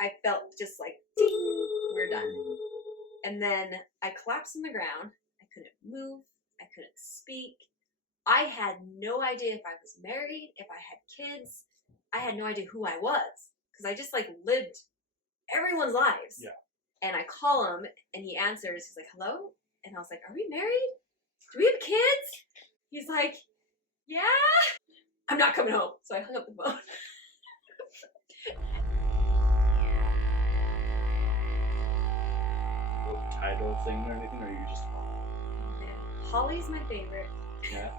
I felt just like, ding, we're done. And then I collapsed on the ground. I couldn't move. I couldn't speak. I had no idea if I was married, if I had kids. I had no idea who I was because I just like lived everyone's lives. Yeah. And I call him and he answers. He's like, hello? And I was like, are we married? Do we have kids? He's like, yeah. I'm not coming home. So I hung up the phone. Title thing or anything, or are you just Holly's my favorite. Yeah.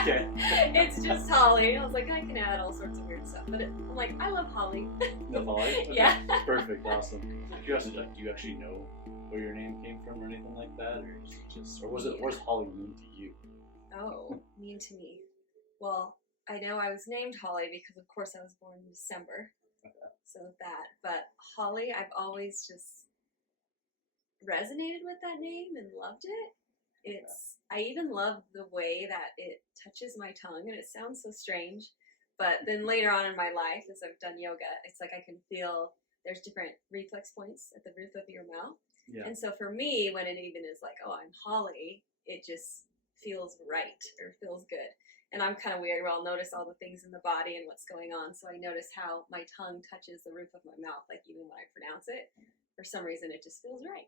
Okay. It's just Holly. I was like, I can add all sorts of weird stuff, but I'm like, I love Holly. Love Holly? Okay. Yeah. Perfect. Awesome. Curiosity, like, do you actually know where your name came from or anything like that, or is it just, or was it, what does Holly mean to you? Oh, mean to me. Well, I know I was named Holly because, of course, I was born in December. Okay. So that, but Holly, I've always just resonated with that name and loved it. I even love the way that it touches my tongue, and it sounds so strange. But then later on in my life, as I've done yoga, it's like I can feel there's different reflex points at the roof of your mouth. Yeah. And so for me, when it even is like, oh, I'm Holly, it just feels right or feels good. And I'm kind of weird where I'll notice all the things in the body and what's going on. So I notice how my tongue touches the roof of my mouth, like even when I pronounce it. For some reason, it just feels right.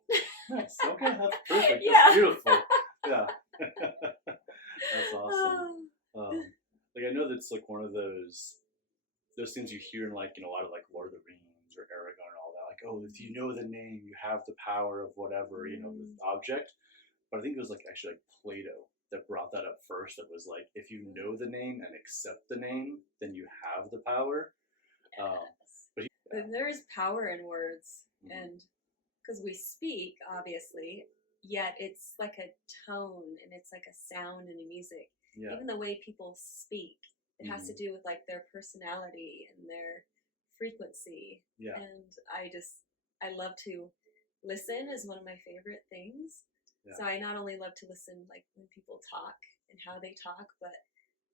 Nice. Okay, that's perfect. Yeah. That's beautiful. Yeah. That's awesome. Like, I know that's like one of those things you hear in like, you know, a lot of like Lord of the Rings or Aragon and all that. Like, oh, if you know the name, you have the power of whatever, you know, the object. But I think it was like actually like Plato that brought that up first. That was like, if you know the name and accept the name, then you have the power. Yes. And there is power in words, and because we speak, obviously, yet it's like a tone and it's like a sound in the music. Yeah. Even the way people speak, it has to do with like their personality and their frequency. Yeah. And I love to listen is one of my favorite things. Yeah. So I not only love to listen like when people talk and how they talk, but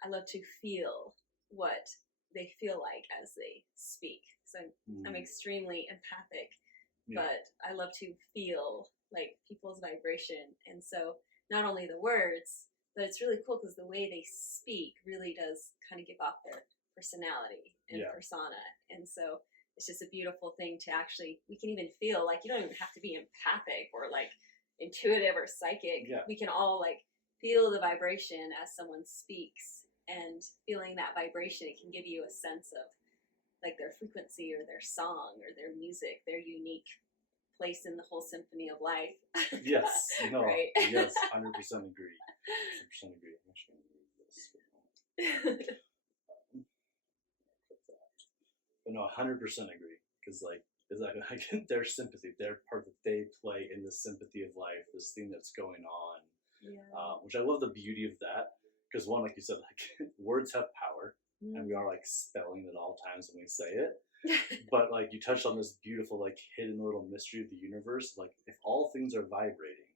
I love to feel what they feel like as they speak. So I'm extremely empathic, but I love to feel like people's vibration. And so not only the words, but it's really cool because the way they speak really does kind of give off their personality and persona. And so it's just a beautiful thing to actually, we can even feel like you don't even have to be empathic or like intuitive or psychic. Yeah. We can all like feel the vibration as someone speaks, and feeling that vibration, it can give you a sense of like their frequency or their song or their music, their unique place in the whole symphony of life. Yes. No. Right? Yes. 100% agree. 100% agree. I'm actually going to read this for a moment. But no, 100% agree. Because like I get their sympathy, their part that they play in the sympathy of life, this thing that's going on. Yeah. Which I love the beauty of that. Because one, like you said, like words have power, and we are like spelling at all times when we say it. But like you touched on this beautiful like hidden little mystery of the universe. Like if all things are vibrating,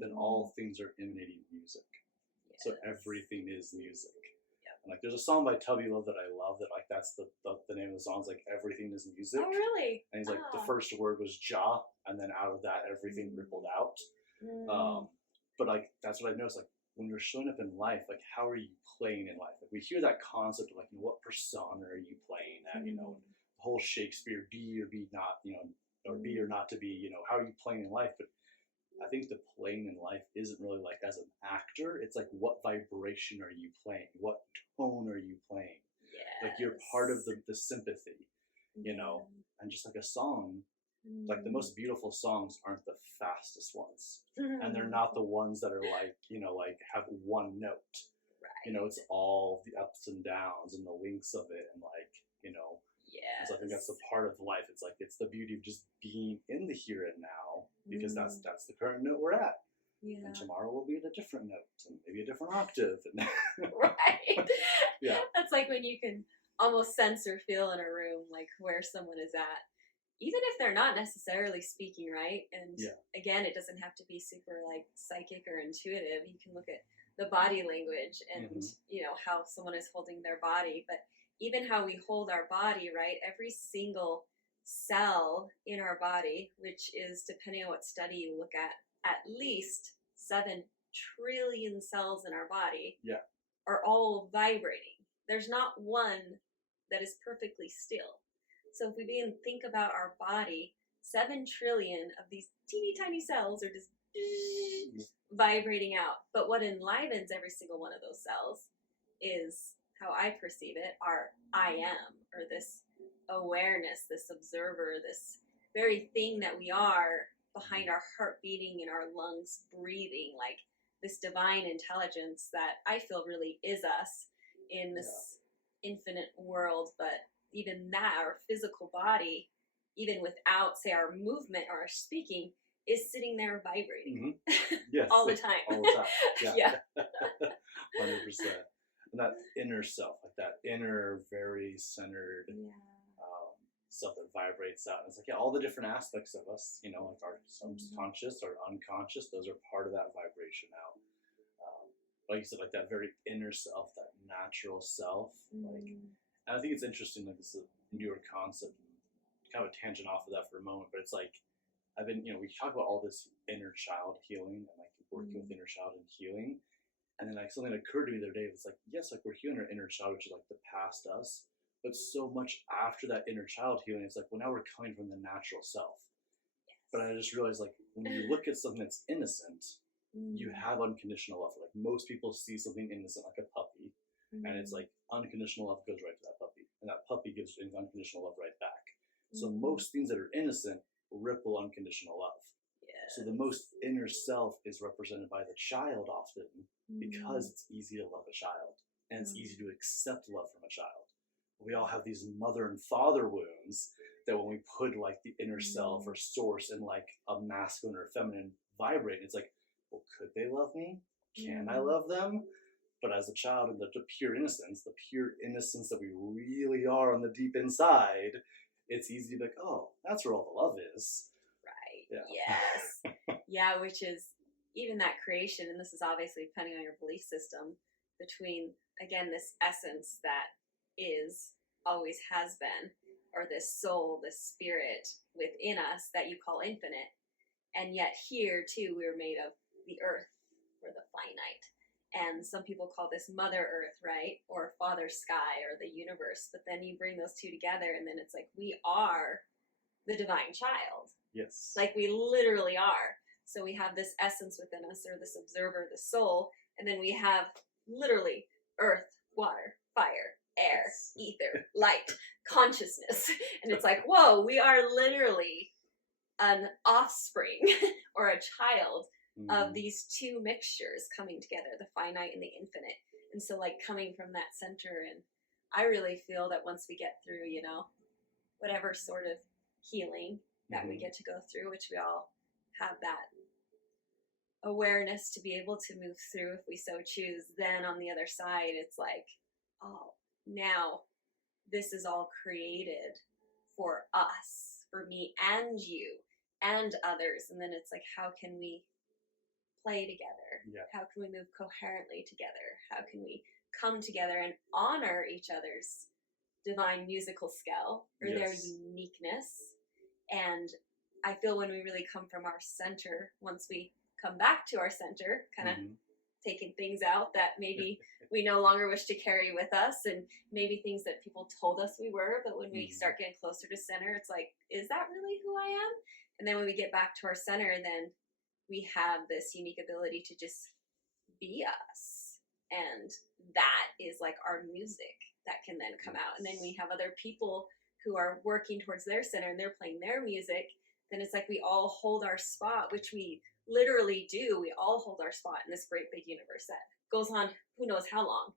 then all things are emanating music. Yes. So everything is music. Yep. And like there's a song by Tubby Love that I love. That like that's the name of the song is like everything is music. Oh really? And he's like the first word was Ja, and then out of that everything rippled out. But like that's what I noticed. Like when you're showing up in life, like how are you playing in life? Like we hear that concept of like, you know, what persona are you playing at? You know, the whole Shakespeare, be or be not, you know, or be or not to be. You know, how are you playing in life? But I think the playing in life isn't really like as an actor. It's like what vibration are you playing? What tone are you playing? Yes. Like you're part of the sympathy, you know, and just like a song. Like the most beautiful songs aren't the fastest ones, and they're not the ones that are like, you know, like have one note. Right. You know, it's all the ups and downs and the links of it, and like, you know. Yeah. So I think that's the part of life. It's like it's the beauty of just being in the here and now, because that's the current note we're at. Yeah. And tomorrow will be at a different note and maybe a different octave. Right. Yeah. That's like when you can almost sense or feel in a room like where someone is at. Even if they're not necessarily speaking, right? And again, it doesn't have to be super like psychic or intuitive. You can look at the body language and, you know, how someone is holding their body. But even how we hold our body, right? Every single cell in our body, which is, depending on what study you look at least 7 trillion cells in our body, are all vibrating. There's not one that is perfectly still. So if we begin to think about our body, 7 trillion of these teeny tiny cells are just vibrating out. But what enlivens every single one of those cells is, how I perceive it, our I am, or this awareness, this observer, this very thing that we are behind our heart beating and our lungs breathing, like this divine intelligence that I feel really is us in this infinite world. But even that, our physical body, even without, say, our movement or our speaking, is sitting there vibrating. Yes, all the time. All the time. Yeah. 100%. And that inner self, like that inner, very centered stuff that vibrates out. And it's like, all the different aspects of us, you know, like our subconscious or unconscious, those are part of that vibration out. Like you said, like that very inner self, that natural self. Like, and I think it's interesting, like this is a newer concept, kind of a tangent off of that for a moment, but it's like, I've been, you know, we talk about all this inner child healing and like working with inner child and healing. And then like something occurred to me the other day. It's like, yes, like we're healing our inner child, which is like the past us, but so much after that inner child healing, it's like, well, now we're coming from the natural self. But I just realized, like, when you look at something that's innocent, you have unconditional love. Like most people see something innocent, like a puppy, and it's like unconditional love goes right to that puppy, and that puppy gives unconditional love right back. So most things that are innocent ripple unconditional love. So the most inner self is represented by the child often, because it's easy to love a child and it's easy to accept love from a child. We all have these mother and father wounds that when we put like the inner self or source in like a masculine or feminine vibrate, it's like, well, could they love me? Can I love them? But as a child, in the pure innocence that we really are on the deep inside, it's easy to be like, oh, that's where all the love is. Right. Yes. Yeah, which is even that creation, and this is obviously depending on your belief system, between, again, this essence that is, always has been, or this soul, this spirit within us that you call infinite. And yet here, too, we're made of the earth, or the finite. And some people call this Mother Earth, right? Or Father Sky, or the universe. But then you bring those two together, and then it's like, we are the divine child. Yes. Like we literally are. So we have this essence within us, or this observer, the soul, and then we have literally earth, water, fire, air, ether, light, consciousness. And it's like, whoa, we are literally an offspring or a child of these two mixtures coming together, the finite and the infinite. And so like coming from that center, and I really feel that once we get through, you know, whatever sort of healing that we get to go through, which we all have that awareness to be able to move through if we so choose, then on the other side, it's like, oh, now this is all created for us, for me and you and others. And then it's like, how can we play together? How can we move coherently together? How can we come together and honor each other's divine musical skill or their uniqueness? And I feel when we really come from our center, once we come back to our center, kind of taking things out that maybe we no longer wish to carry with us, and maybe things that people told us we were, but when we start getting closer to center, it's like, is that really who I am? And then when we get back to our center, then we have this unique ability to just be us. And that is like our music that can then come out. And then we have other people who are working towards their center and they're playing their music. Then it's like we all hold our spot, which we literally do. We all hold our spot in this great big universe that goes on who knows how long.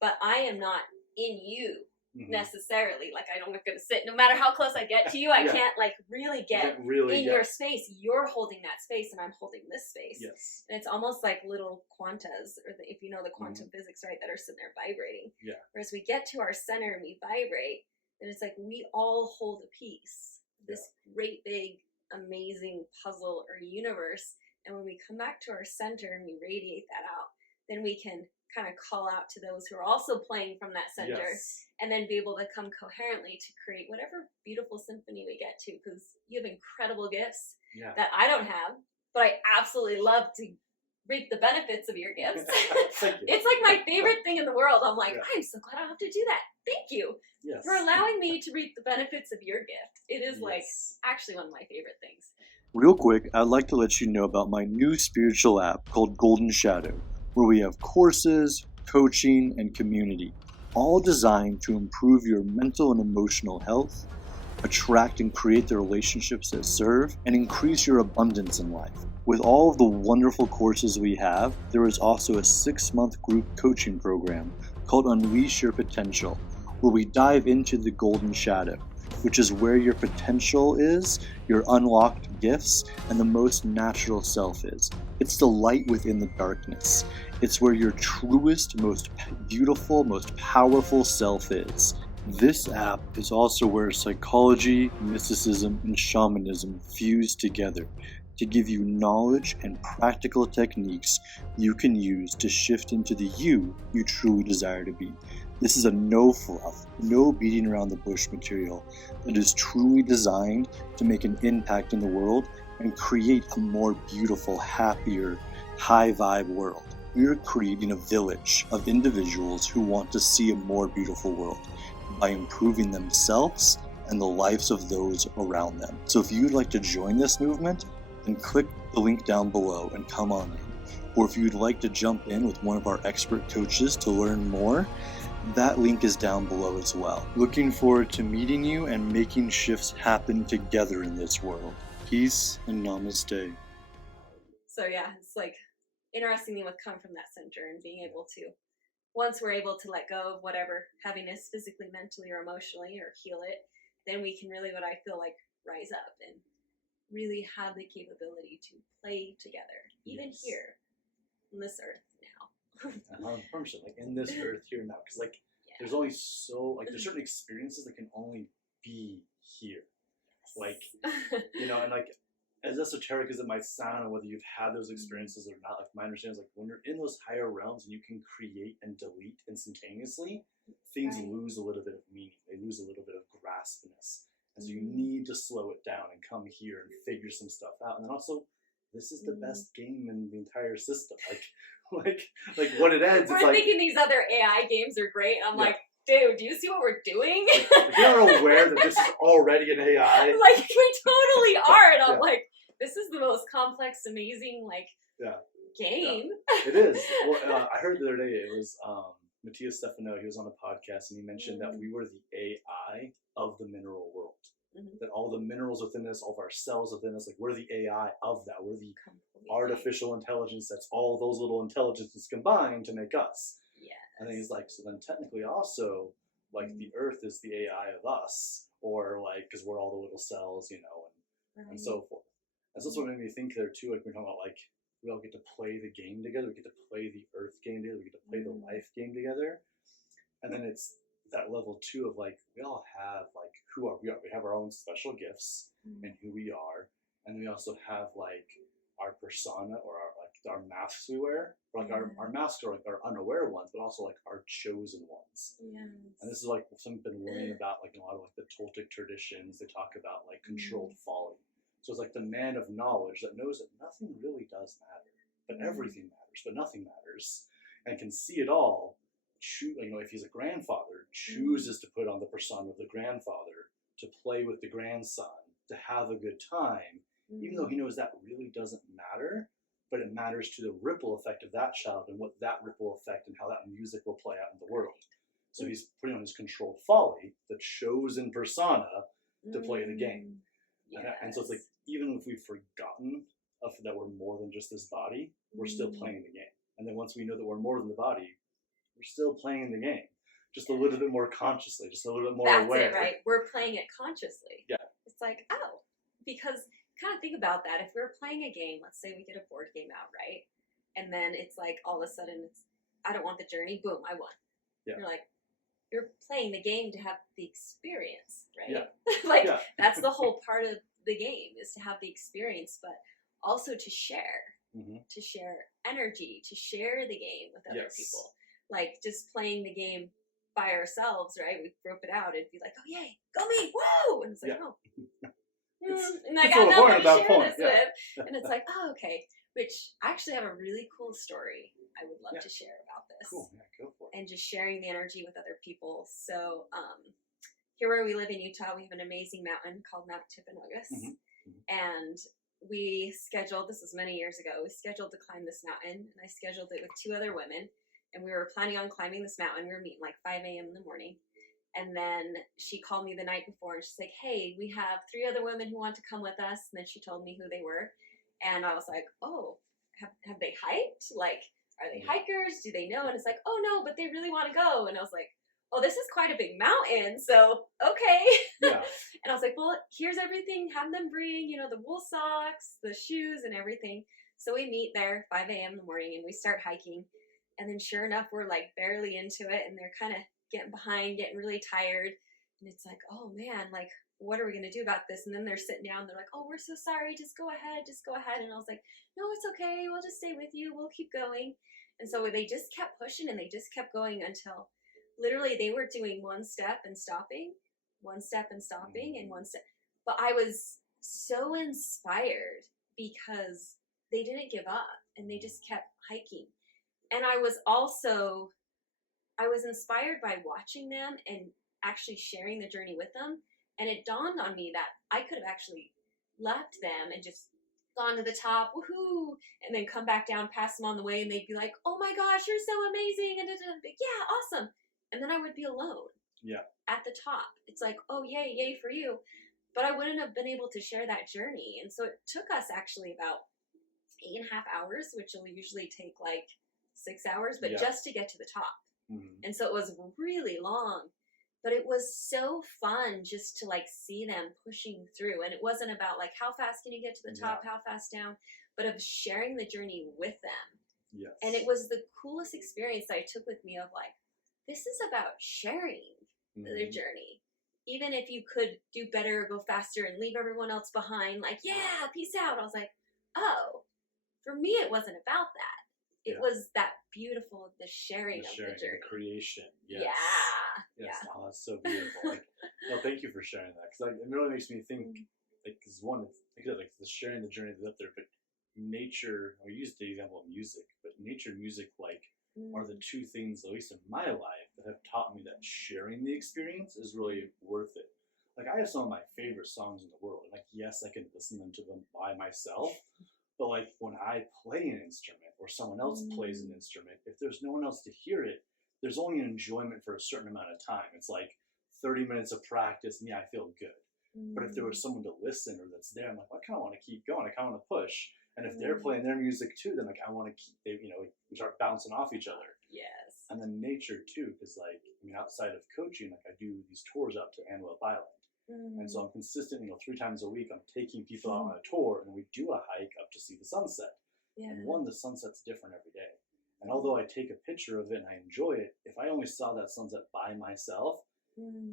But I am not in you necessarily. Like I'm not going to sit, no matter how close I get to you, I can't like really get in your space. You're holding that space and I'm holding this space. And it's almost like little quantas, or if you know the quantum physics, right, that are sitting there vibrating. Whereas we get to our center and we vibrate, and it's like we all hold a piece, this great big amazing puzzle or universe. And when we come back to our center and we radiate that out, then we can kind of call out to those who are also playing from that center, and then be able to come coherently to create whatever beautiful symphony we get to, because you have incredible gifts that I don't have, but I absolutely love to reap the benefits of your gifts. It's like my favorite thing in the world. I'm like, I'm so glad I don't have to do that. Thank you for allowing me to reap the benefits of your gift. It is like actually one of my favorite things. Real quick, I'd like to let you know about my new spiritual app called Golden Shadow, where we have courses, coaching, and community, all designed to improve your mental and emotional health, attract and create the relationships that serve, and increase your abundance in life. With all of the wonderful courses we have, there is also a 6-month group coaching program called Unleash Your Potential, where we dive into the golden shadow, which is where your potential is, your unlocked gifts, and the most natural self is. It's the light within the darkness. It's where your truest, most beautiful, most powerful self is. This app is also where psychology, mysticism, and shamanism fuse together to give you knowledge and practical techniques you can use to shift into the you truly desire to be. This is a no fluff, no beating around the bush material that is truly designed to make an impact in the world and create a more beautiful, happier, high vibe world. We are creating a village of individuals who want to see a more beautiful world by improving themselves and the lives of those around them. So if you'd like to join this movement, then click the link down below and come on in. Or if you'd like to jump in with one of our expert coaches to learn more, that link is down below as well. Looking forward to meeting you and making shifts happen together in this world. Peace and namaste. So yeah, it's like interesting to come from that center and being able to, once we're able to let go of whatever heaviness physically, mentally, or emotionally, or heal it, then we can really, what I feel like, rise up and really have the capability to play together, even here on this earth now. And 100%, like in this earth here now, because like there's only so, like there's certain experiences that can only be here. Like, you know, and like as esoteric as it might sound, and whether you've had those experiences or not, like my understanding is like when you're in those higher realms and you can create and delete instantaneously, things lose a little bit of meaning. They lose a little bit of graspness. And so you need to slow it down and come here and figure some stuff out. And then also, this is the best game in the entire system. Like when it ends, we're it's like thinking these other AI games are great. I'm like, dude, do you see what we're doing? Like you're aware that this is already an AI. Like we totally are, and I'm like, this is the most complex, amazing game. It is. Well, I heard the other day it was Matthias Stefano. He was on a podcast and he mentioned that we were the AI of the mineral world. That all the minerals within us, all of our cells within us, like we're the AI of that. We're the artificial intelligence that's all those little intelligences combined to make us. Yeah. And then he's like, so then technically also, like the earth is the AI of us, or like, because we're all the little cells, you know, and so forth. And so that's what made me think there too, like we're talking about like, we all get to play the game together, we get to play the earth game together, we get to play the life game together. And then it's that level too of like, we all have like, who are we? We have our own special gifts and who we are. And then we also have like our persona or our masks we wear. Like our masks are like our unaware ones, but also like our chosen ones. Yes. And this is like something I've been learning about like in a lot of like the Toltec traditions. They talk about like controlled folly. So it's like the man of knowledge that knows that nothing really does matter, but everything matters, but nothing matters, and can see it all. You know, if he's a grandfather, chooses to put on the persona of the grandfather, to play with the grandson, to have a good time, even though he knows that really doesn't matter, but it matters to the ripple effect of that child and what that ripple effect and how that music will play out in the world. So he's putting on his controlled folly, the chosen persona, to play the game. Yes. And so it's like, even if we've forgotten that we're more than just this body, we're still playing the game. And then once we know that we're more than the body, we're still playing the game, just a little bit more consciously, just a little bit more aware. That's it, right? We're playing it consciously. Yeah. It's like, oh, because kind of think about that. If we're playing a game, let's say we get a board game out, right? And then it's like all of a sudden, I don't want the journey. Boom, I won. Yeah. You're like, you're playing the game to have the experience, right? Yeah. That's the whole part of the game, is to have the experience, but also to share energy, to share the game with other people. like just playing the game by ourselves, right? We rope it out. It'd be like, oh yay, go me, whoa! And it's like, oh. And I got no one to share this with. And it's like, oh, okay. Which I actually have a really cool story I would love to share about this. Cool, yeah, go for it. And just sharing the energy with other people. So, here where we live in Utah, we have an amazing mountain called Mount Timpanogos. And we scheduled, this was many years ago, we scheduled to climb this mountain. And I scheduled it with 2 other women. And we were planning on climbing this mountain. We were meeting like 5 a.m. in the morning. And then she called me the night before and she's like, hey, we have 3 other women who want to come with us. And then she told me who they were. And I was like, oh, have they hiked? Like, are they hikers? Do they know? And it's like, oh, no, but they really want to go. And I was like, oh, this is quite a big mountain. So, okay. Yeah. And I was like, well, here's everything. Have them bring, the wool socks, the shoes and everything. So we meet there 5 a.m. in the morning and we start hiking. And then sure enough, we're like barely into it. And they're kind of getting behind, getting really tired. And it's like, oh, man, like, what are we going to do about this? And then they're sitting down. They're like, oh, we're so sorry. Just go ahead. Just go ahead. And I was like, no, it's okay. We'll just stay with you. We'll keep going. And so they just kept pushing and they just kept going until literally they were doing 1 step and stopping, 1 step and stopping, and 1 step. But I was so inspired because they didn't give up and they just kept hiking. And I was inspired by watching them and actually sharing the journey with them. And it dawned on me that I could have actually left them and just gone to the top, woohoo, and then come back down, pass them on the way, and they'd be like, oh my gosh, you're so amazing, and I'd be like, yeah, awesome. And then I would be alone at the top. It's like, oh, yay for you. But I wouldn't have been able to share that journey. And so it took us actually about 8.5 hours, which will usually take like 6 hours, but just to get to the top. And so it was really long. But it was so fun just to like see them pushing through. And it wasn't about like how fast can you get to the top, how fast down, but of sharing the journey with them. Yes. And it was the coolest experience I took with me of like, this is about sharing their journey. Even if you could do better, go faster and leave everyone else behind, like, yeah, peace out. I was like, oh, for me, it wasn't about that. It was that beautiful, the sharing of the journey. The creation. Yes. Yeah. Oh, that's so beautiful. Like, no, thank you for sharing that. Because it really makes me think, like, because one, like the sharing the journey that's up there, but nature, I use the example of music, but nature and music, like, are the 2 things, at least in my life, that have taught me that sharing the experience is really worth it. Like, I have some of my favorite songs in the world. Like, yes, I can listen to them by myself. But like when I play an instrument or someone else plays an instrument, if there's no one else to hear it, there's only an enjoyment for a certain amount of time. It's like 30 minutes of practice and I feel good. But if there was someone to listen or that's there, I'm like, I kind of want to keep going. I kind of want to push. And if they're playing their music too, then like I want to keep, we start bouncing off each other. Yes. And then nature too, because like, outside of coaching, like I do these tours out to Antelope Island. And so I'm consistent, 3 times a week, I'm taking people out on a tour and we do a hike up to see the sunset. Yeah. And the sunset's different every day. And although I take a picture of it and I enjoy it, if I only saw that sunset by myself,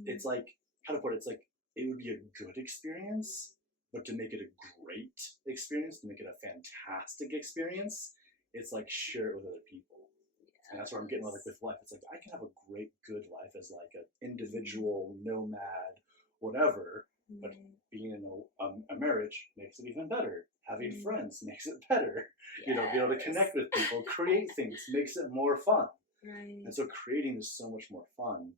it's like, how to put it, it's like, it would be a good experience, but to make it a great experience, to make it a fantastic experience, it's like share it with other people. Yes. And that's where I'm getting with life. It's like, I can have a great, good life as like an individual nomad, whatever, but being in a marriage makes it even better. Having friends makes it better. Yes. Be able to connect with people, create things makes it more fun. Right. And so creating is so much more fun.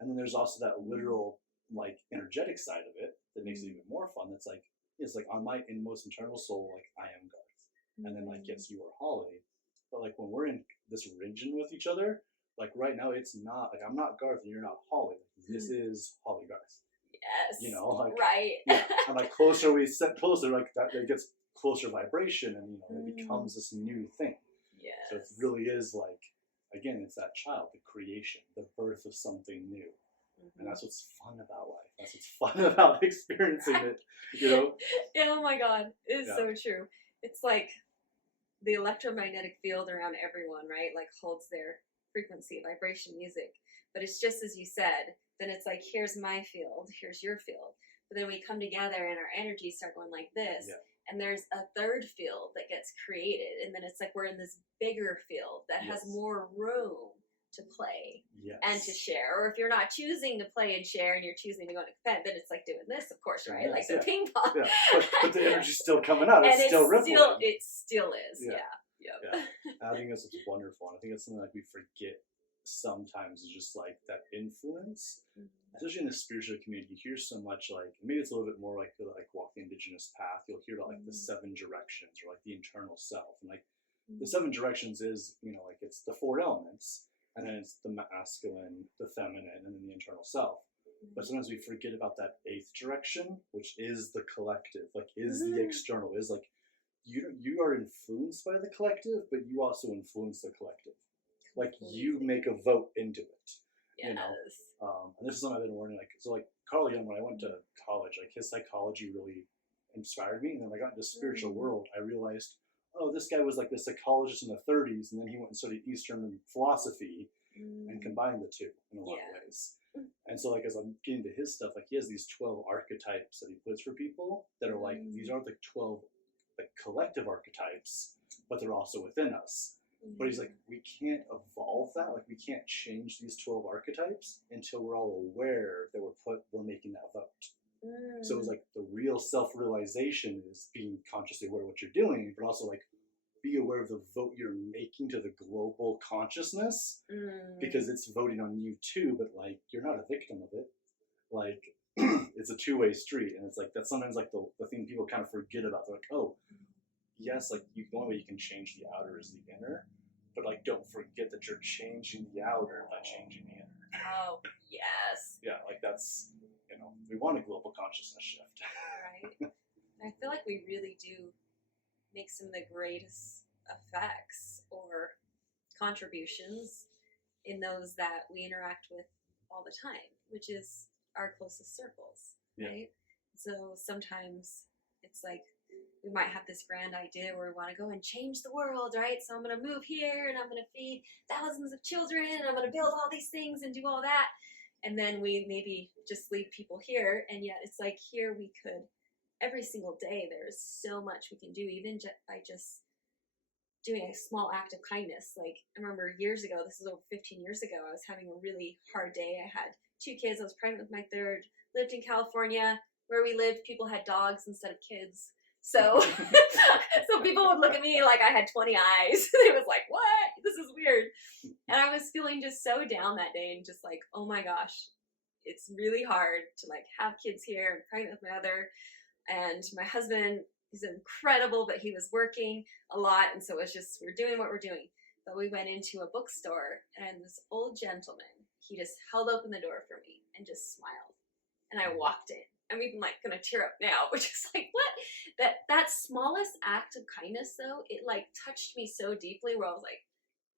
And then there's also that literal, like, energetic side of it that makes it even more fun. That's like, it's like on my most internal soul, like, I am Garth. And then like, yes, you are Holly. But like when we're in this region with each other, like right now it's not, like I'm not Garth and you're not Holly. This is Holly Garth. Yes. Like, right. And like closer we set closer, like that it gets closer vibration and it becomes this new thing. Yeah. So it really is like, again, it's that child, the creation, the birth of something new. And that's what's fun about life. That's what's fun about experiencing it, Oh my God. It is so true. It's like the electromagnetic field around everyone, right? Like holds their frequency, vibration, music. But it's just as you said, then it's like, here's my field, here's your field. But then we come together and our energies start going like this. Yeah. And there's a third field that gets created. And then it's like we're in this bigger field that has more room to play Yes. and to share. Or if you're not choosing to play and share and you're choosing to go to bed, then it's like doing this, of course, right? Yes, Like the ping pong. Yeah, but the energy's still coming out. It's and still rippling. It still is. Yeah. Yep. Yeah. I think that's what's wonderful. And I think it's something like we forget sometimes, is just like that influence, especially in the spiritual community. You hear so much, like, maybe it's a little bit more like walk the indigenous path. You'll hear about like the 7 directions, or like the internal self. And like the 7 directions is, like it's the 4 elements, and then it's the masculine, the feminine, and then the internal self. But sometimes we forget about that 8th direction, which is the collective, like is the external, is like you are influenced by the collective, but you also influence the collective. Like you make a vote into it. Yes. And this is something I've been learning. Like, so like Carl Jung, when I went to college, like his psychology really inspired me. And then when I got into the spiritual world, I realized, oh, this guy was like a psychologist in the 30s, and then he went and studied Eastern philosophy and combined the two in a lot of ways. And so like as I'm getting to his stuff, like he has these 12 archetypes that he puts for people that are like, these aren't the 12 like collective archetypes, but they're also within us. But he's like, we can't evolve that. Like we can't change these 12 archetypes until we're all aware that we're making that vote. So it's like the real self-realization is being consciously aware of what you're doing, but also like be aware of the vote you're making to the global consciousness, because it's voting on you too, but like you're not a victim of it. Like it's a two-way street, and it's like that's sometimes like the thing people kind of forget about. They're like, oh, yes, like the only way you can change the outer is the inner, but like don't forget that you're changing the outer by changing the inner. Oh, yes. Yeah, like that's, we want a global consciousness shift. Right. I feel like we really do make some of the greatest effects or contributions in those that we interact with all the time, which is our closest circles, right? So sometimes it's like we might have this grand idea where we want to go and change the world, right? So I'm going to move here and I'm going to feed thousands of children and I'm going to build all these things and do all that. And then we maybe just leave people here. And yet it's like here we could, every single day, there's so much we can do, even by just doing a small act of kindness. Like I remember years ago, this is over 15 years ago, I was having a really hard day. I had 2 kids. I was pregnant with my 3rd, lived in California. Where we lived, people had dogs instead of kids. So so people would look at me like I had 20 eyes. It was like, what? This is weird. And I was feeling just so down that day and just like, oh my gosh, it's really hard to like have kids here. I'm pregnant with my other. And my husband is incredible, but he was working a lot. And so it's just, we're doing what we're doing. But we went into a bookstore and this old gentleman, he just held open the door for me and just smiled. And I walked in. I'm even like gonna tear up now, which is like, what? That smallest act of kindness though, it like touched me so deeply where I was like,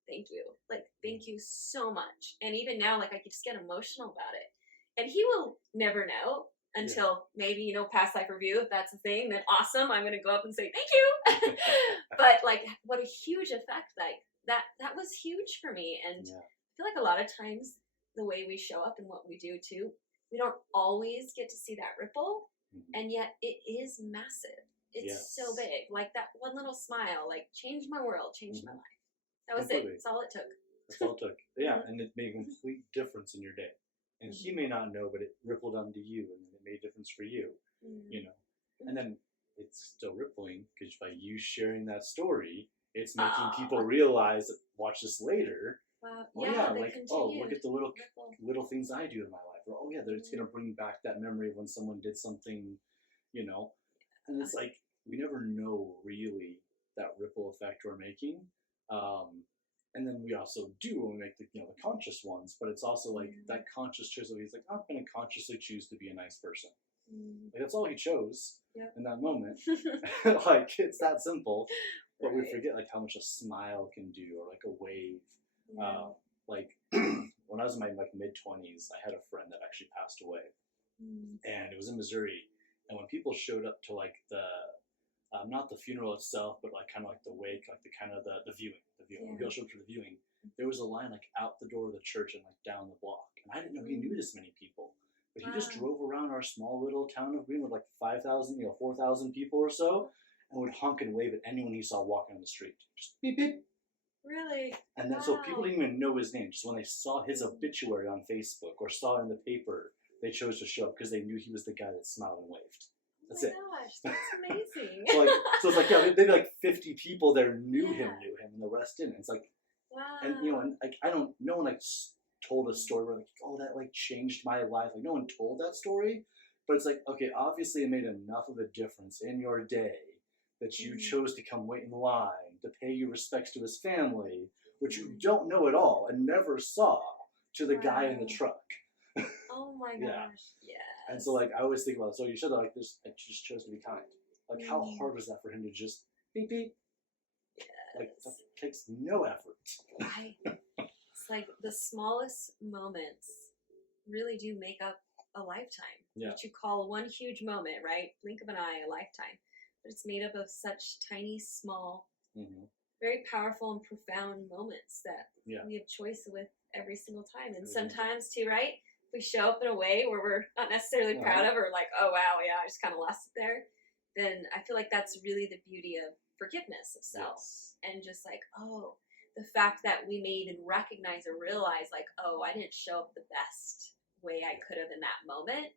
thank you. Like, thank you so much. And even now, like I could just get emotional about it. And he will never know until maybe, past life review, if that's a thing, then awesome. I'm gonna go up and say, thank you. But like what a huge effect that was huge for me. And I feel like a lot of times the way we show up and what we do too, we don't always get to see that ripple, and yet it is massive. It's so big. Like that one little smile, like changed my world, changed my life. That was it. That's all it took. That's all it took. Yeah, and it made a complete difference in your day. And he may not know, but it rippled onto you, and it made a difference for you, And then it's still rippling, because by you sharing that story, it's making people realize that watch this later. Wow. Look at the little things I do in my life. Or, it's going to bring back that memory of when someone did something, And it's like, we never know really that ripple effect we're making. And then we also do when we make the conscious ones, but it's also like that conscious choice of he's like, I'm going to consciously choose to be a nice person. Like that's all he chose in that moment. Like it's that simple, but we forget like how much a smile can do, or like a wave. Like when I was in my mid-20s, I had a friend that actually passed away, and it was in Missouri. And when people showed up to like the not the funeral itself, but like kind of like the wake, like the kind of the viewing. When people showed up for the viewing, there was a line like out the door of the church and like down the block. And I didn't know he knew this many people, but he just drove around our small little town of Green with like 5,000, 4,000 people or so, and would honk and wave at anyone he saw walking on the street. Just beep beep. Really? And then so people Wow. didn't even know his name. Just when they saw his obituary on Facebook or saw it in the paper, they chose to show up because they knew he was the guy that smiled and waved. That's it. Oh my gosh, that's amazing. So it's like, yeah, maybe like 50 people there knew Yeah. him, and the rest didn't. It's like, Wow. and and like no one like told a story where like, oh, that like changed my life. Like no one told that story, but it's like, okay, obviously it made enough of a difference in your day that you chose to come wait in line to pay your respects to his family, which you don't know at all and never saw, to the guy in the truck. Oh my gosh. Yeah. And so like I always think about it. So you said that like this, like you just chose to be kind. Like how hard was that for him to just beep beep? Yes. Like that takes no effort. Right. It's like the smallest moments really do make up a lifetime. Yeah. What you call one huge moment, right? Blink of an eye, a lifetime. But it's made up of such tiny, small, very powerful and profound moments that we have choice with every single time. And sometimes too, right? If we show up in a way where we're not necessarily proud of, or like, oh wow, yeah, I just kind of lost it there, then I feel like that's really the beauty of forgiveness of self. And just like, oh, the fact that we may even recognize or realize like, oh, I didn't show up the best way I could have in that moment.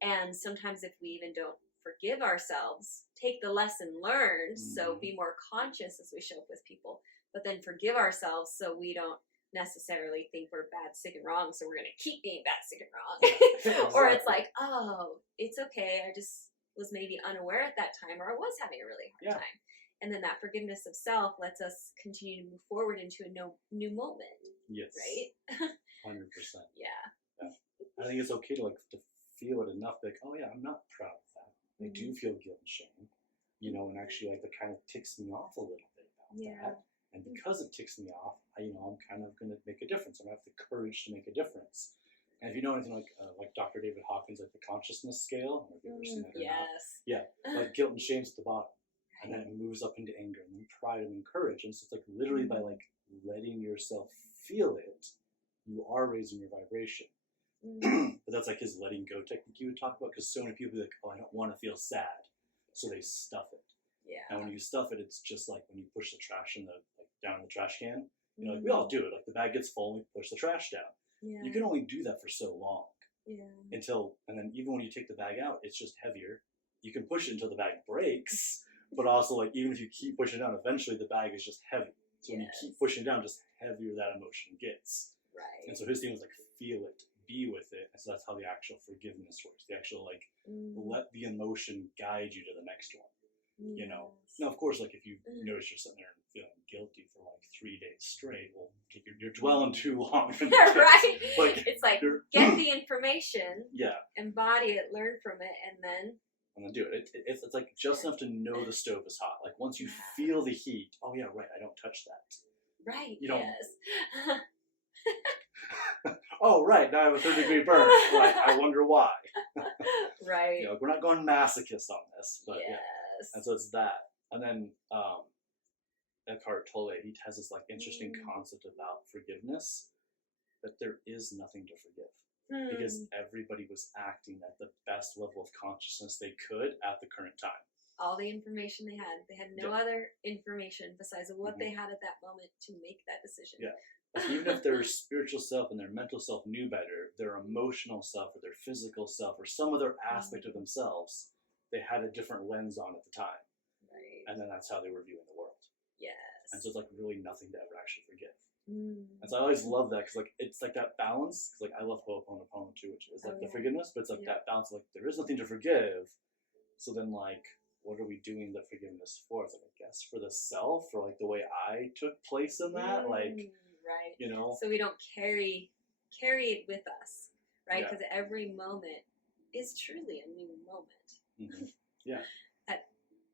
And sometimes if we even don't forgive ourselves, take the lesson learned, so be more conscious as we show up with people, but then forgive ourselves so we don't necessarily think we're bad, sick, and wrong, so we're going to keep being bad, sick, and wrong. Or it's like, oh, it's okay, I just was maybe unaware at that time, or I was having a really hard time. And then that forgiveness of self lets us continue to move forward into a new moment. Yes. Right? 100%. Yeah. I think it's okay to like to feel it enough, like, oh yeah, I'm not proud of that. I do feel guilt and shame, and actually like that kind of ticks me off a little bit about that. And because it ticks me off, I'm kind of going to make a difference. I'm going to have the courage to make a difference. And if you know anything like Dr. David Hawkins, like the consciousness scale, have you ever seen that? Yes. Yeah, like guilt and shame's at the bottom, and then it moves up into anger and then pride and then courage. And so it's like literally by like letting yourself feel it, you are raising your vibration. But that's like his letting go technique you would talk about, because so many people be like, oh, I don't want to feel sad, so they stuff it. Yeah. And when you stuff it, it's just like when you push the trash down in the trash can. Like we all do it. Like the bag gets full, and we push the trash down. Yeah. You can only do that for so long. Yeah. And then even when you take the bag out, it's just heavier. You can push it until the bag breaks, but also like even if you keep pushing it down, eventually the bag is just heavy. So when you keep pushing it down, just heavier that emotion gets. Right. And so his thing was like feel it, be with it. And so that's how the actual forgiveness works. The actual like let the emotion guide you to the next one. Now of course, like if you notice you're sitting there and feeling guilty for like 3 days straight, well, you're dwelling too long. Right. Like, it's like get the information, embody it, learn from it, and then do it. It's like just enough to know the stove is hot. Like once you feel the heat, oh yeah, right, I don't touch that. Right. You don't. Yes. Oh right, now I have a 3rd-degree burn. Like I wonder why. Right. We're not going masochist on this, but and so it's that. And then Eckhart Tolle, he has this like interesting concept about forgiveness, that there is nothing to forgive. Because everybody was acting at the best level of consciousness they could at the current time. All the information they had no other information besides what they had at that moment to make that decision. Yeah. Like even if their spiritual self and their mental self knew better, their emotional self or their physical self or some other aspect of themselves, they had a different lens on at the time. Right. And then that's how they were viewing the world. Yes. And so it's like really nothing to ever actually forgive. And so I always love that, because like it's like that balance. Because like I love Ho'oponopono too, which is like the forgiveness, but it's like that balance. Like there is nothing to forgive. So then like, what are we doing the forgiveness for? It's like, I guess for the self, or like the way I took place in that, like right. So we don't carry it with us, right? Because every moment is truly a new moment. Yeah. At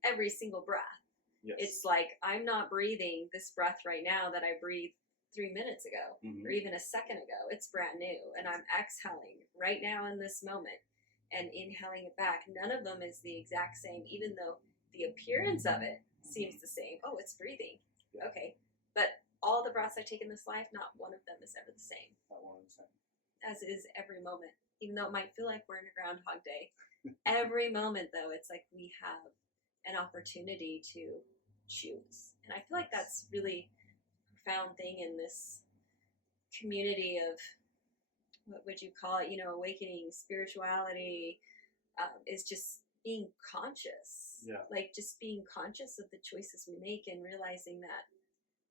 every single breath. Yes. It's like I'm not breathing this breath right now that I breathed 3 minutes ago, or even a second ago. It's brand new, and I'm exhaling right now in this moment and inhaling it back. None of them is the exact same, even though the appearance of it seems the same. Oh, it's breathing. Okay. But all the breaths I take in this life, not one of them is ever the same. Not one of the same. As is every moment, even though it might feel like we're in a Groundhog Day. Every moment, though, it's like we have an opportunity to choose. And I feel like that's really profound thing in this community of, what would you call it, awakening, spirituality, is just being conscious. Yeah. Like just being conscious of the choices we make and realizing that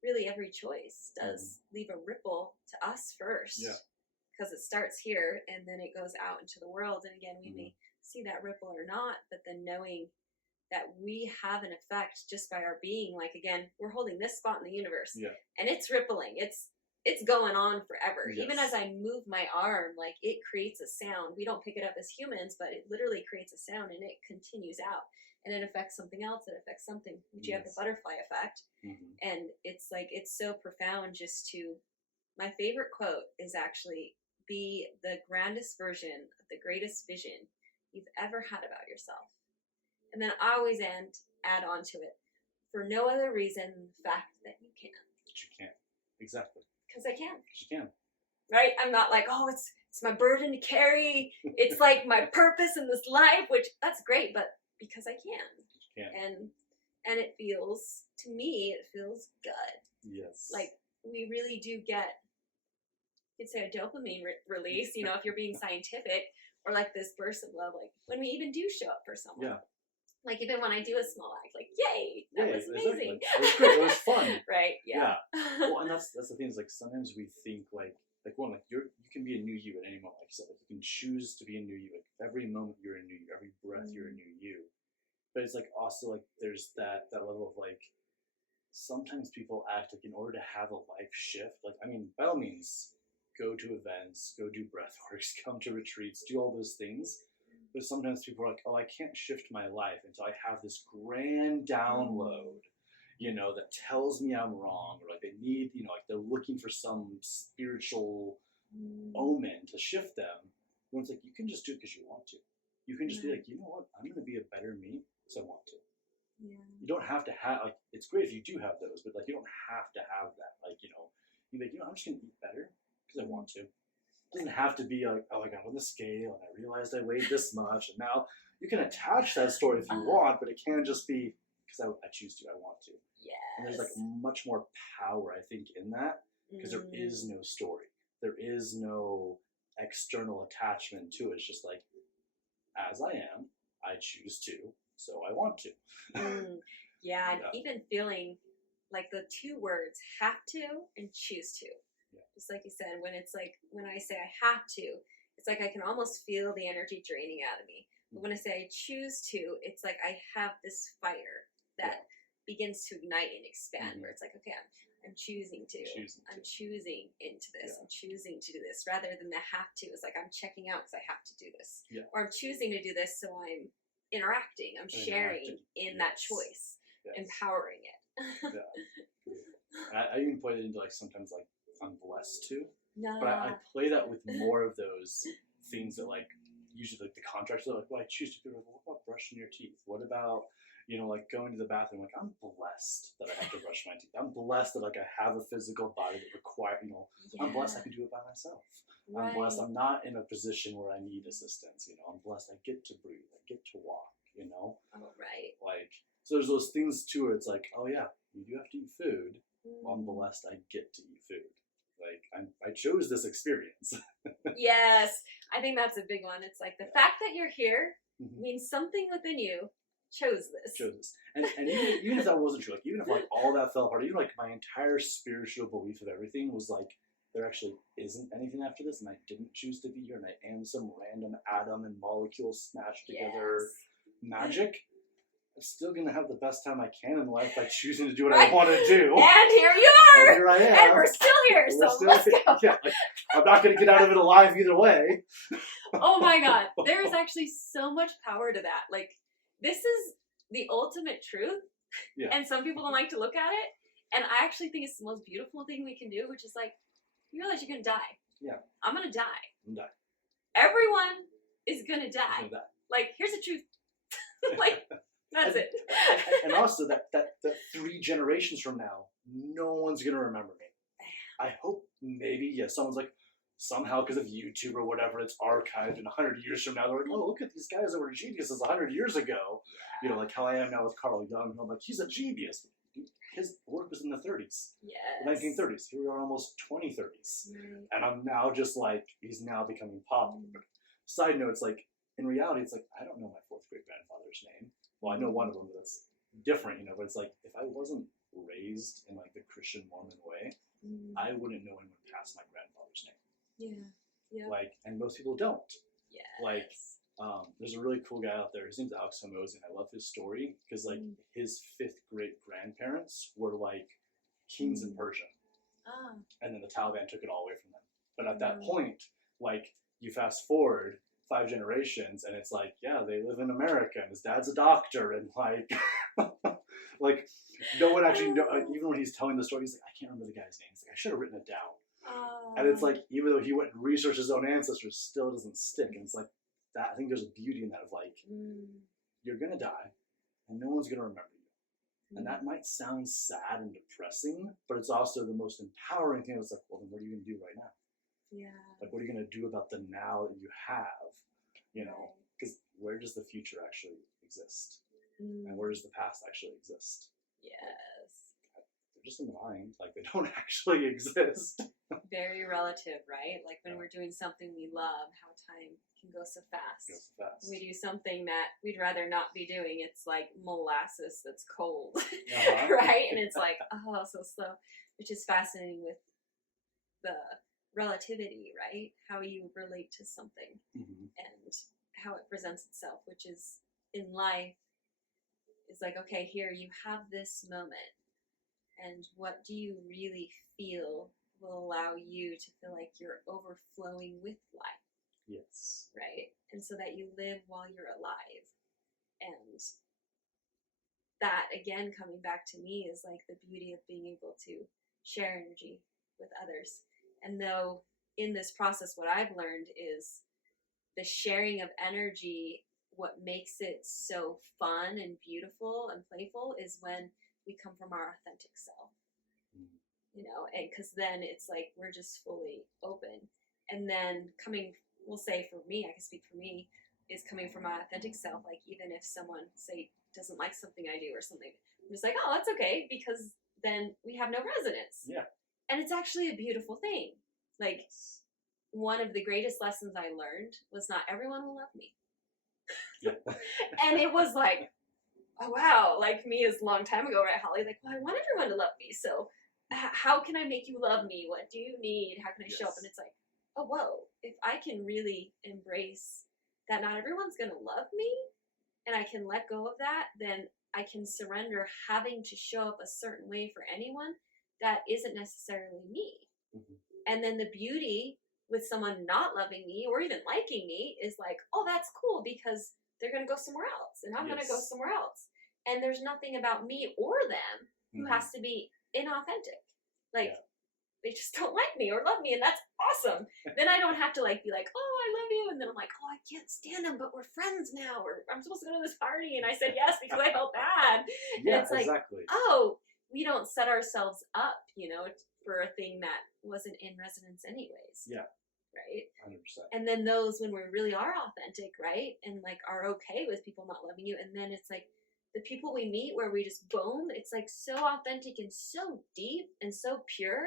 really every choice does leave a ripple to us first. Yeah. Because it starts here and then it goes out into the world. And again, we may see that ripple or not, but then knowing that we have an effect just by our being. Like, again, we're holding this spot in the universe and it's rippling. It's going on forever. Yes. Even as I move my arm, like it creates a sound. We don't pick it up as humans, but it literally creates a sound and it continues out. And it affects something else. It affects something. Which you have the butterfly effect. And it's like, it's so profound just to, my favorite quote is actually, be the grandest version of the greatest vision you've ever had about yourself. And then I always add on to it, for no other reason than the fact that you can. But you can't. Exactly. Because I can. Because you can. Right? I'm not like, oh, it's my burden to carry. It's like my purpose in this life, which that's great, but because I can. You can. And it feels, to me, it feels good. Yes. Like we really do get, you could say a dopamine release, if you're being scientific, or like this burst of love, like when we even do show up for someone. Yeah. Like even when I do a small act, like yay, that was amazing. Exactly. It was great. It was fun. Right. Yeah. Well, and that's the thing is like sometimes we think like one, like you can be a new you at any moment. Like you said, like you can choose to be a new you. Like every moment you're a new you. Every breath you're a new you. But it's like also like there's that level of like sometimes people act like in order to have a life shift. Like I mean, by all means, go to events, go do breath works, come to retreats, do all those things. But sometimes people are like, oh, I can't shift my life until I have this grand download, that tells me I'm wrong, or like they need, like they're looking for some spiritual omen to shift them. When it's like, you can just do it because you want to. You can just be like, you know what, I'm going to be a better me because I want to. Yeah. You don't have to have, like, it's great if you do have those, but like, you don't have to have that. Like, you're like, I'm just going to eat better because I want to. It doesn't have to be like, oh, I got on the scale and I realized I weighed this much. And now you can attach that story if you want, but it can just be because I choose to, I want to. Yes. And there's like much more power, I think, in that because there is no story. There is no external attachment to it. It's just like, as I am, I choose to, so I want to. Yeah, and even feeling like the two words have to and choose to. Yeah. Just like you said, when it's like, when I say I have to, it's like I can almost feel the energy draining out of me. But when I say I choose to, it's like I have this fire that begins to ignite and expand, where it's like, okay, I'm choosing to. I'm choosing into this. I'm choosing to do this, rather than the have to. It's like I'm checking out because I have to do this. Yeah. Or I'm choosing to do this, so I'm interacting. I'm sharing in that choice, empowering it. I even put it into like sometimes like I'm blessed to. No. But I play that with more of those things that like usually like the contractors are like, well, I choose to do it. What about brushing your teeth? What about like going to the bathroom? Like I'm blessed that I have to brush my teeth. I'm blessed that like I have a physical body that requires I'm blessed I can do it by myself. Right. I'm blessed I'm not in a position where I need assistance. I'm blessed I get to breathe. I get to walk. Oh, right. Like so there's those things too where it's like, oh yeah, you do have to eat food. Well, I'm blessed I get to eat food. Like I chose this experience. Yes, I think that's a big one. It's like the fact that you're here means something within you chose this. And even if that wasn't true, like even if like all that fell apart, even like my entire spiritual belief of everything was like there actually isn't anything after this, and I didn't choose to be here, and I am some random atom and molecule smashed together magic. I'm still gonna have the best time I can in life by choosing to do what I want to do. And here you are. And here I am. And we're still here. Let's go. Yeah, like, I'm not gonna get out of it alive either way. Oh my God, there is actually so much power to that. Like this is the ultimate truth, and some people don't like to look at it. And I actually think it's the most beautiful thing we can do, which is like you realize you're gonna die. Yeah, I'm gonna die. I'm dying. Everyone is gonna die. Like here's the truth. Like. That's it. And also that 3 generations from now, no one's going to remember me. I hope maybe, someone's like, somehow because of YouTube or whatever, it's archived in 100 years from now. They're like, oh, look at these guys that were geniuses 100 years ago. Like how I am now with Carl Jung. I'm like, he's a genius. his work was in the 30s, Yes. 1930s. Here we are, almost 2030s, Right. and I'm now just like, he's now becoming popular. Side note, it's like, in reality, it's like, I don't know my fourth great grandfather's name. Well, I know one of them, but that's different, you know. But it's like, if I wasn't raised in like the Christian Mormon way, I wouldn't know anyone past my grandfather's name. Yeah. Yeah. Like, and most people don't. Yes. Like, there's a really cool guy out there. His name's Alex Homozy, and I love his story because like his fifth great grandparents were like kings in Persia, and then the Taliban took it all away from them. But at that point, like, you fast forward 5 generations, and it's like, yeah, they live in America, and his dad's a doctor, and like, like, no one actually know. Like, even when he's telling the story, he's like, I can't remember the guy's name. He's like, I should have written it down. And it's like, even though he went and researched his own ancestors, still doesn't stick. And it's like that. I think there's a beauty in that of like, you're gonna die, and no one's gonna remember you. And that might sound sad and depressing, but it's also the most empowering thing. It's like, well, then what are you gonna do right now? Yeah. Like, what are you gonna do about the now that you have? You know, because where does the future actually exist, and where does the past actually exist? Yes. They're just in the mind. Like, they don't actually exist. Very relative, right? Like when we're doing something we love, how time can go so fast. It goes so fast. When we do something that we'd rather not be doing, it's like molasses that's cold, right? And it's like, oh, so slow, which is fascinating with the relativity, right? How you relate to something and how it presents itself, which is in life, is like, okay, here you have this moment, and what do you really feel will allow you to feel like you're overflowing with life. Yes. Right? And so that you live while you're alive. And that, again, coming back to me, is like the beauty of being able to share energy with others. And though in this process, what I've learned is the sharing of energy, what makes it so fun and beautiful and playful is when we come from our authentic self. You know, and because then it's like we're just fully open. And then coming, we'll say for me, I can speak for me, is coming from my authentic self. Like, even if someone, say, doesn't like something I do or something, I'm just like, oh, that's okay, because then we have no resonance. Yeah. And it's actually a beautiful thing. Like, one of the greatest lessons I learned was not everyone will love me. Yeah. And it was like, oh, wow, like me is a long time ago, right, Holly? Like, well, I want everyone to love me, so how can I make you love me? What do you need? How can I show up? And it's like, oh, whoa, if I can really embrace that not everyone's going to love me, and I can let go of that, then I can surrender having to show up a certain way for anyone that isn't necessarily me. And then the beauty with someone not loving me or even liking me is like, oh, that's cool, because they're going to go somewhere else, and I'm going to go somewhere else. And there's nothing about me or them who has to be inauthentic. Like, they just don't like me or love me, and that's awesome. Then I don't have to like be like, oh, I love you, and then I'm like, oh, I can't stand them, but we're friends now, or I'm supposed to go to this party, and I said yes because I felt bad. Yeah, and it's like, exactly. Oh, we don't set ourselves up, you know, for a thing that wasn't in resonance anyways. Yeah. Right? 100%. And then those when we really are authentic, right? And like are okay with people not loving you, and then it's like the people we meet where we just boom, it's like so authentic and so deep and so pure,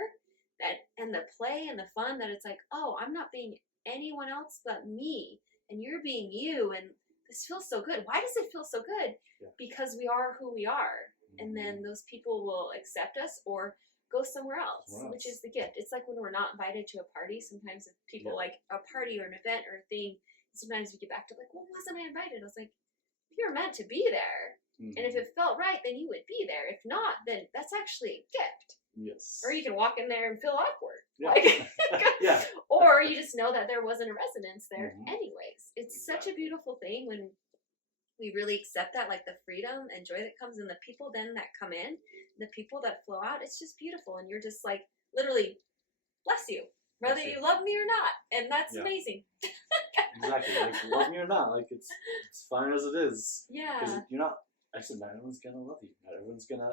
that, and the play and the fun, that it's like, oh, I'm not being anyone else but me, and you're being you, and this feels so good. Why does it feel so good? Because we are who we are. And then those people will accept us or go somewhere else, which is the gift. It's like when we're not invited to a party, sometimes if people like a party or an event or a thing, sometimes we get back to like, well, wasn't I invited? I was like, if you're meant to be there, and if it felt right, then you would be there. If not, then that's actually a gift. Yes. Or you can walk in there and feel awkward. Yeah. Like, or you just know that there wasn't a resonance there anyways. It's such a beautiful thing when we really accept that, like the freedom and joy that comes in the people then that come in, the people that flow out. It's just beautiful. And you're just like, literally, bless you, whether you love me or not. And that's amazing. Exactly. Like, love me or not, like it's fine as it is. Yeah. Because you're not, not everyone's gonna love you. Not everyone's gonna,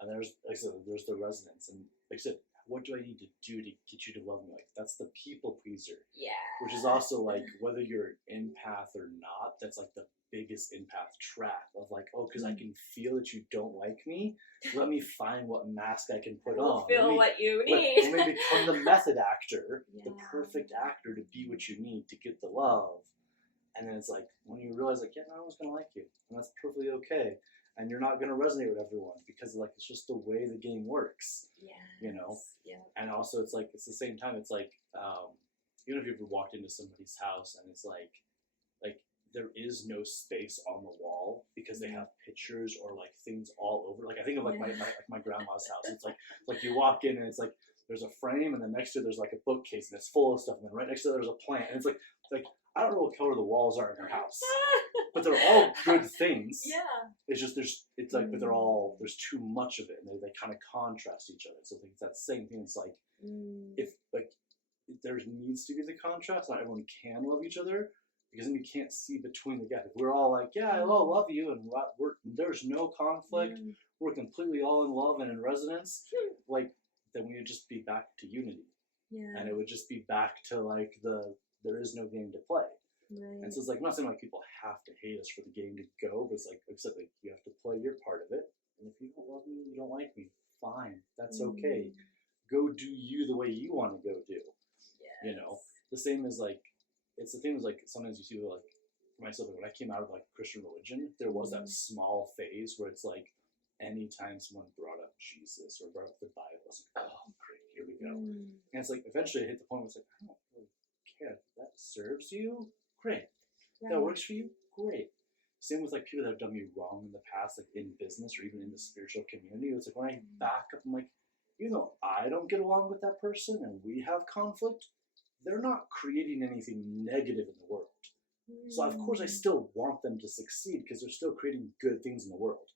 and there's, like I said, there's the resonance. And like I said, what do I need to do to get you to love me? Like, that's the people pleaser. Yeah. Which is also like, whether you're an empath or not, that's like the biggest empath trap of like, oh, because I can feel that you don't like me, let me find what mask I can put on. Feel what you need. Let me become the method actor, the perfect actor to be what you need to get the love. And then it's like, when you realize like, yeah, no one's going to like you. And that's perfectly okay. And you're not going to resonate with everyone because like, it's just the way the game works. Yeah. You know? Yeah. And also it's like, it's the same time, it's like, even if you've ever walked into somebody's house and it's like there is no space on the wall because they have pictures or like things all over. Like I think of like my grandma's house. It's like you walk in and it's like there's a frame and then next to it there's like a bookcase and it's full of stuff and then right next to it there's a plant and it's like I don't know what color the walls are in her house, but they're all good things. Yeah. It's just it's like but there's too much of it and they kind of contrast each other. So I think it's that same thing. It's like if like there needs to be the contrast. Not everyone can love each other. Because then you can't see between the gap. If we're all like, yeah, I love you, and there's no conflict, we're completely all in love and in resonance, like, then we would just be back to unity. Yeah. And it would just be back to, like, there is no game to play. Right. And so it's like, I'm not saying, like, people have to hate us for the game to go, but it's like, except, like, you have to play your part of it. And if you don't love me, you don't like me, fine. That's okay. Go do you the way you want to go do. Yes. You know? The same as, like, it's the thing is like sometimes you see like for myself like when I came out of like Christian religion, there was that small phase where it's like anytime someone brought up Jesus or brought up the Bible, I was like, oh great, here we go. And it's like eventually I hit the point where it's like, I don't really care. If that serves you, great. If that works for you, great. Same with like people that have done me wrong in the past, like in business or even in the spiritual community. It's like when I back up, I'm like, even though I don't get along with that person and we have conflict, they're not creating anything negative in the world. So of course I still want them to succeed because they're still creating good things in the world.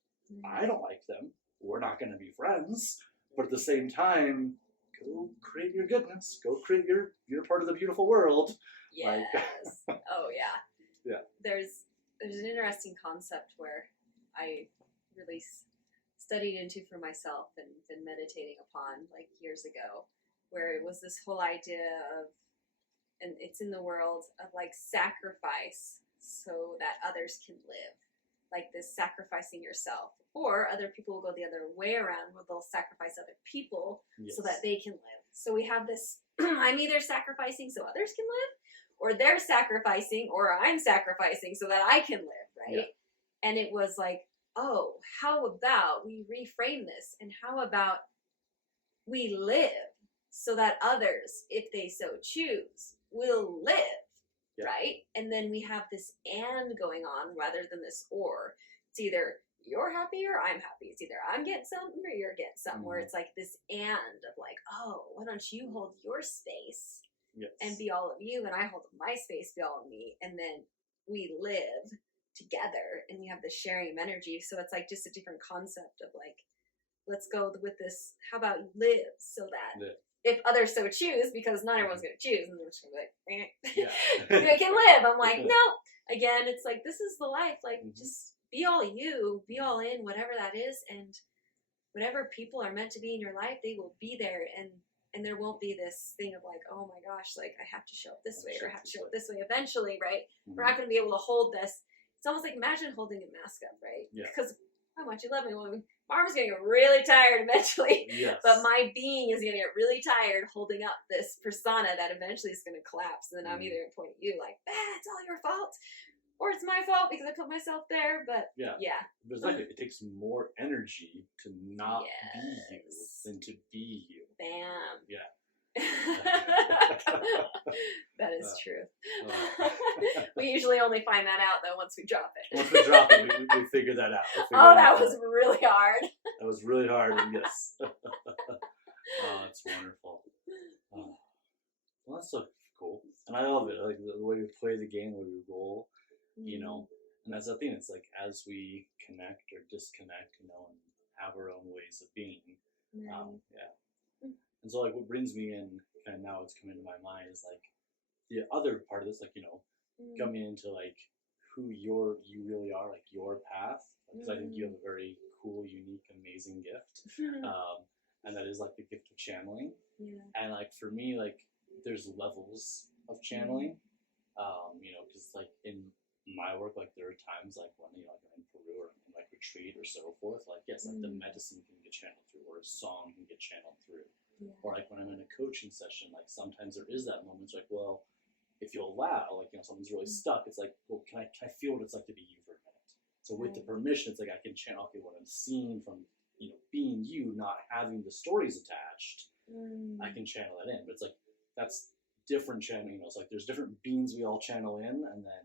I don't like them. We're not going to be friends. But at the same time, go create your goodness. Go create your part of the beautiful world. Yes. Like, oh yeah. Yeah. There's an interesting concept where I really studied into for myself and been meditating upon like years ago, where it was this whole idea of, and it's in the world of like sacrifice so that others can live. Like this sacrificing yourself. Or other people will go the other way around where they'll sacrifice other people so that they can live. So we have this, I'm either sacrificing so others can live, or they're sacrificing, or I'm sacrificing so that I can live, right? Yeah. And it was like, oh, how about we reframe this? And how about we live so that others, if they so choose, will live, right? And then we have this and going on rather than this or. It's either you're happy or I'm happy. It's either I'm getting something or you're getting something, where it's like this and of like, oh, why don't you hold your space and be all of you, and I hold my space, be all of me, and then we live together and we have this sharing of energy. So it's like just a different concept of like, let's go with this, how about you live so that if others so choose, because not everyone's going to choose, and they're just going to be like, they can live. I'm like, no. Again, it's like, this is the life. Like, just be all you, be all in, whatever that is, and whatever people are meant to be in your life, they will be there, and there won't be this thing of like, oh my gosh, like, I have to show up this way, or I have to show up this way eventually, right? We're not going to be able to hold this. It's almost like, imagine holding a mask up, right? Because how much you love me. Well, my arm's going to get really tired eventually. But my being is going to get really tired holding up this persona that eventually is going to collapse. And then I'm either going to point at you like, it's all your fault. Or it's my fault because I put myself there. But yeah. But it's like it takes more energy to not be you than to be you. Bam. Yeah. That is true. We usually only find that out though once we drop it. Once we drop it, we figure that out. That was really hard. That was really hard, yes. It's wonderful. Well, that's so cool, and I love it. Like the way we play the game, the way we roll, you know. And that's the thing. It's like as we connect or disconnect, you know, and have our own ways of being. And so, like, what brings me in, and now it's coming to my mind, is like the other part of this, like, you know, coming into like who you really are, like your path, because I think you have a very cool, unique, amazing gift. and that is like the gift of channeling. Yeah. And like for me, like there's levels of channeling, you know, because like in my work, like there are times like when, you know, like I'm in Peru or in like retreat or so forth, like yes, like the medicine can get channeled through, or a song can get channeled through. Yeah. Or like when I'm in a coaching session, like sometimes there is that moment, it's like, well, if you allow, like, you know, something's really stuck, it's like, well, can I feel what it's like to be you for a minute? So with the permission, it's like I can channel, okay, what I'm seeing from, you know, being you, not having the stories attached, I can channel that in. But it's like, that's different channeling, you know, it's like there's different beings we all channel in, and then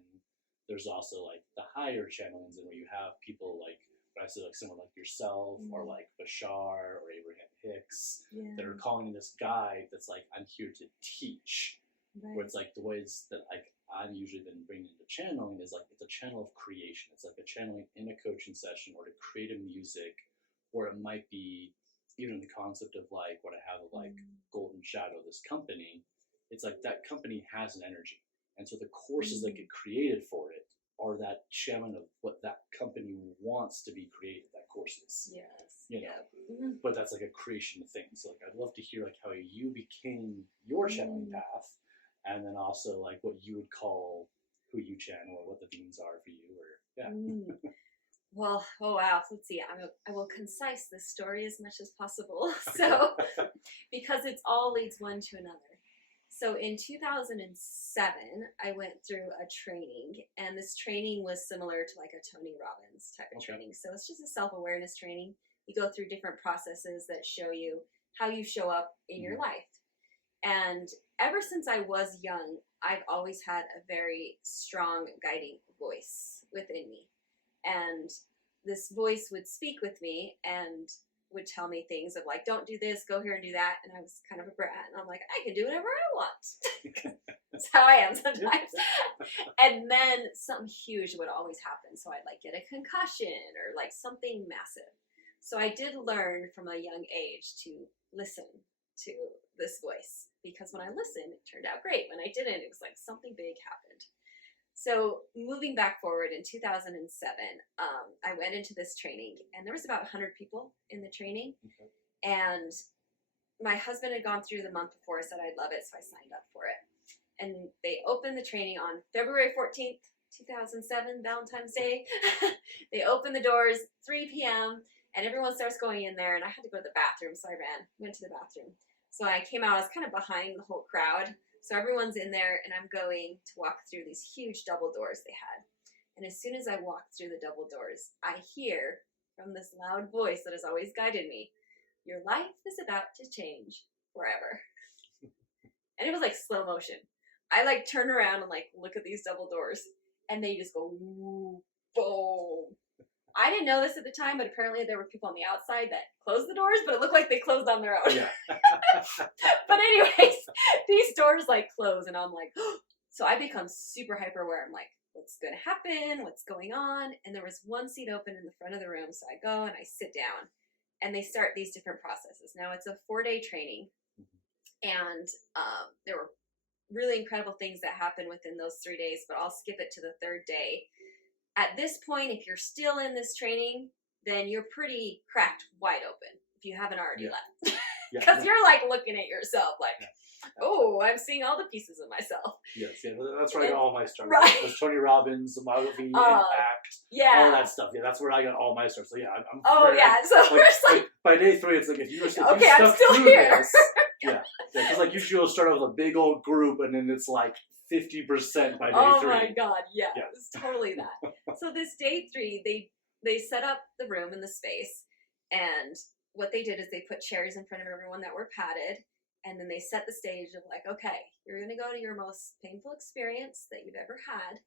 there's also like the higher channelings, and where you have people like, I say like someone like yourself, or like Bashar or Abraham Hicks, that are calling in this guide that's like, I'm here to teach. Right. Where it's like the ways that like I've usually been bringing into channeling is like, it's a channel of creation. It's like a channeling in a coaching session, or to create a music, or it might be even the concept of like what I have of like Golden Shadow, this company. It's like that company has an energy, and so the courses that get created for it are that channeling of what that company wants to be created. That courses, yes, you know. But that's like a creation thing. So like I'd love to hear like how you became your channeling path. And then also like what you would call who you channel, or what the themes are for you, or Well, oh wow, let's see. I will concise this story as much as possible. So, because it's all leads one to another. So in 2007, I went through a training, and this training was similar to like a Tony Robbins type of training. So it's just a self-awareness training. You go through different processes that show you how you show up in your life. And ever since I was young, I've always had a very strong guiding voice within me. And this voice would speak with me and would tell me things of like, don't do this, go here and do that. And I was kind of a brat, and I'm like, I can do whatever I want. That's how I am sometimes. And then something huge would always happen. So I'd like get a concussion or like something massive. So I did learn from a young age to listen to this voice, because when I listened, it turned out great. When I didn't, it was like something big happened. So moving back forward in 2007, I went into this training, and there was about 100 people in the training. And my husband had gone through the month before. I said I'd love it, so I signed up for it. And they opened the training on February 14th, 2007, Valentine's Day. They opened the doors 3 p.m. and everyone starts going in there, and I had to go to the bathroom, so I went to the bathroom. So I came out, I was kind of behind the whole crowd. So everyone's in there, and I'm going to walk through these huge double doors they had. And as soon as I walk through the double doors, I hear from this loud voice that has always guided me, your life is about to change forever. And it was like slow motion. I like turn around and like look at these double doors, and they just go, woo, boom. I didn't know this at the time, but apparently there were people on the outside that closed the doors, but it looked like they closed on their own. Yeah. But anyways, these doors like close, and I'm like, so I become super hyper aware. I'm like, what's going to happen? What's going on? And there was one seat open in the front of the room. So I go and I sit down, and they start these different processes. Now it's a 4-day training, and there were really incredible things that happened within those 3 days, but I'll skip it to the 3rd day. At this point, if you're still in this training, then you're pretty cracked wide open if you haven't already left. Because you're like looking at yourself like, oh, I'm seeing all the pieces of myself. Yes, that's where I got all my stars. Right. There's Tony Robbins, Myopia, Impact, all that stuff. Yeah, that's where I got all my stars. So yeah, I'm so like, by day 3, it's like if you were stuck I'm still through here. This, because like usually you'll start off with a big old group, and then it's like 50% by day 3. Oh my God, yeah, it was totally that. So this day 3, they set up the room and the space, and what they did is they put chairs in front of everyone that were padded, and then they set the stage of like, okay, you're going to go to your most painful experience that you've ever had,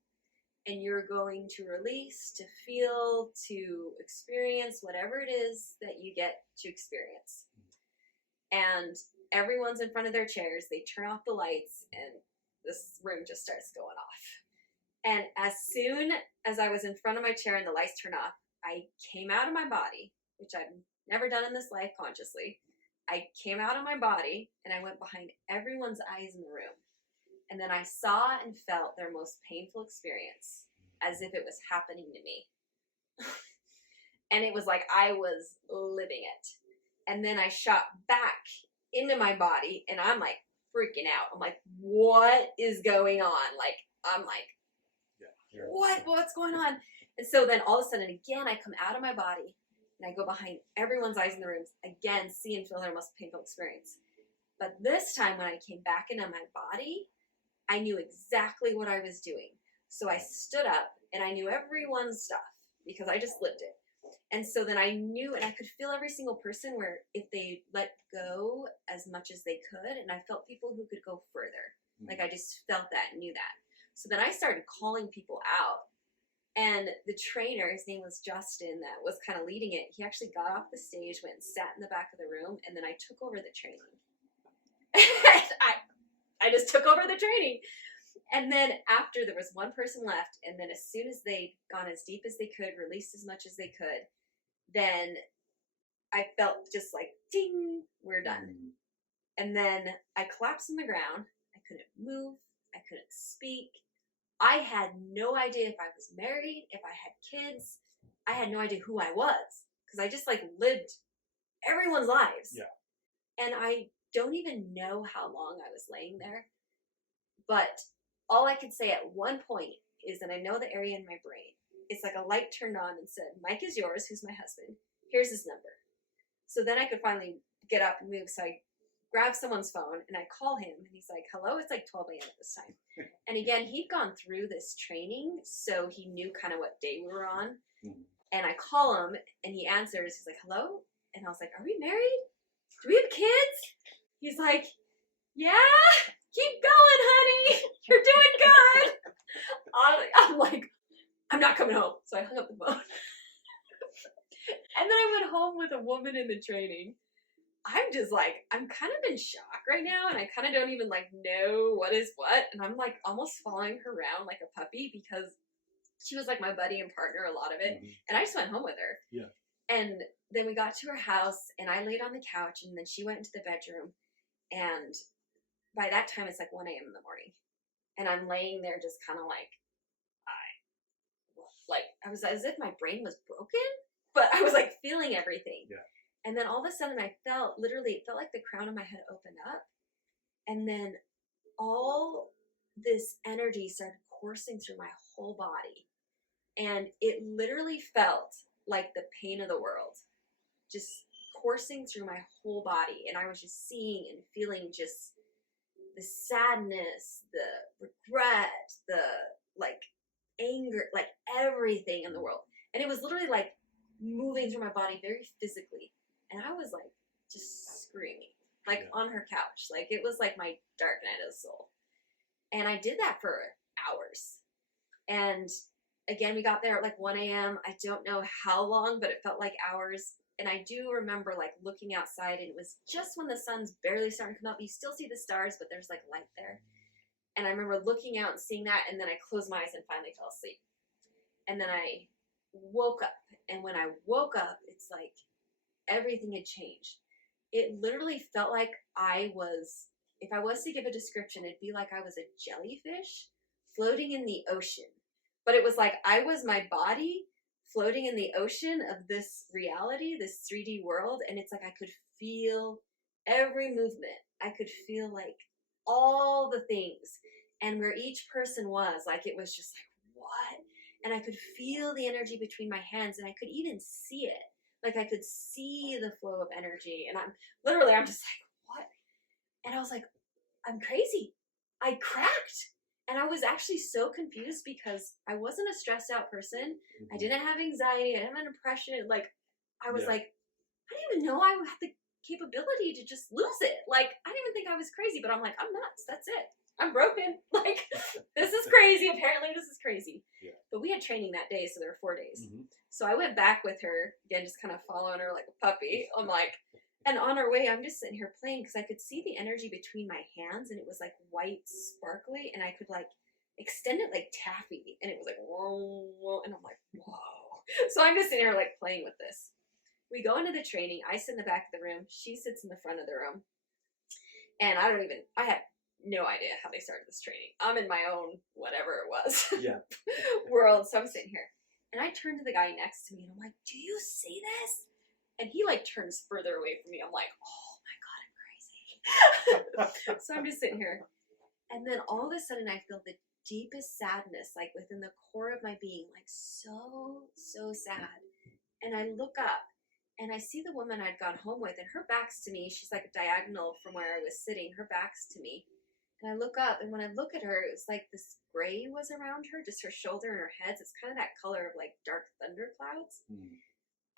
and you're going to release, to feel, to experience whatever it is that you get to experience. And everyone's in front of their chairs, they turn off the lights, and this room just starts going off. And as soon as I was in front of my chair and the lights turned off, I came out of my body, which I've never done in this life consciously. I came out of my body, and I went behind everyone's eyes in the room. And then I saw and felt their most painful experience as if it was happening to me. And it was like I was living it. and then I shot back into my body, and I'm like freaking out. I'm like, what is going on? Like, I'm like, what's going on? And so then all of a sudden, again, I come out of my body, and I go behind everyone's eyes in the room, again, see and feel their most painful experience. But this time, when I came back into my body, I knew exactly what I was doing. So I stood up, and I knew everyone's stuff, because I just lived it. And so then I knew, and I could feel every single person where if they let go as much as they could, and I felt people who could go further. Like, I just felt that and knew that. So then I started calling people out. And the trainer, his name was Justin, that was kind of leading it, he actually got off the stage, went and sat in the back of the room, and then I took over the training. I just took over the training. And then after, there was one person left, and then as soon as they'd gone as deep as they could, released as much as they could, then I felt just like, ding, we're done. And then I collapsed on the ground. I couldn't move. I couldn't speak. I had no idea if I was married, if I had kids. I had no idea who I was, because I just like lived everyone's lives. Yeah. And I don't even know how long I was laying there. But all I could say at one point is that I know the area in my brain. It's like a light turned on and said, Mike is yours, who's my husband. Here's his number. So then I could finally get up and move. So I grab someone's phone and I call him, and he's like, hello, it's like 12 a.m. at this time. And again, he'd gone through this training, so he knew kind of what day we were on. And I call him, and he answers. He's like, hello? And I was like, are we married? Do we have kids? He's like, yeah, keep going, honey. You're doing good. I'm like, I'm not coming home. So I hung up the phone. And then I went home with a woman in the training. I'm just like, I'm kind of in shock right now, and I kind of don't even like know what is what. And I'm like almost following her around like a puppy, because she was like my buddy and partner a lot of it. And I just went home with her. Yeah. And then we got to her house, and I laid on the couch, and then she went into the bedroom. And by that time, it's like 1 a.m. in the morning. And I'm laying there just kind of like, I was as if my brain was broken, but I was like feeling everything. Yeah. And then all of a sudden it felt like the crown of my head opened up. And then all this energy started coursing through my whole body. And it literally felt like the pain of the world, just coursing through my whole body. And I was just seeing and feeling just the sadness, the regret, the like anger, like everything in the world. And it was literally like moving through my body very physically. And I was like just screaming, like on her couch. Like it was like my dark night of the soul. And I did that for hours. And again, we got there at like 1 a.m. I don't know how long, but it felt like hours. And I do remember like looking outside, and it was just when the sun's barely starting to come up. You still see the stars, but there's like light there. And I remember looking out and seeing that, and then I closed my eyes and finally fell asleep. And then I woke up. And when I woke up, it's like everything had changed. It literally felt like if I was to give a description, it'd be like I was a jellyfish floating in the ocean. But it was like I was my body floating in the ocean of this reality, this 3D world. And it's like I could feel every movement. I could feel like all the things, and where each person was, like it was just like, what? And I could feel the energy between my hands, and I could even see it. Like I could see the flow of energy, and I'm just like, what? And I was like, I'm crazy. I cracked. And I was actually so confused, because I wasn't a stressed out person. I didn't have anxiety. I didn't have depression. Like I was like, I didn't even know I had the capability to just lose it. Like I didn't even think I was crazy, but I'm like, I'm nuts. That's it. I'm broken. Like this is crazy. Apparently this is crazy. Yeah. But we had training that day, so there were 4 days. So I went back with her again, just kind of following her like a puppy. I'm like, and on our way, I'm just sitting here playing, because I could see the energy between my hands, and it was like white, sparkly, and I could like extend it like taffy, and it was like whoa, whoa, and I'm like, whoa. So I'm just sitting here like playing with this. We go into the training. I sit in the back of the room. She sits in the front of the room. And I have no idea how they started this training. I'm in my own, whatever it was, world. So I'm sitting here. And I turn to the guy next to me, and I'm like, do you see this? And he like turns further away from me. I'm like, oh my God, I'm crazy. So I'm just sitting here. And then all of a sudden I feel the deepest sadness, like within the core of my being, like so sad. And I look up and I see the woman I'd gone home with, and her back's to me. She's like a diagonal from where I was sitting. Her back's to me. And I look up, and when I look at her, it was like this gray was around her, just her shoulder and her head. It's kind of that color of like dark thunder clouds.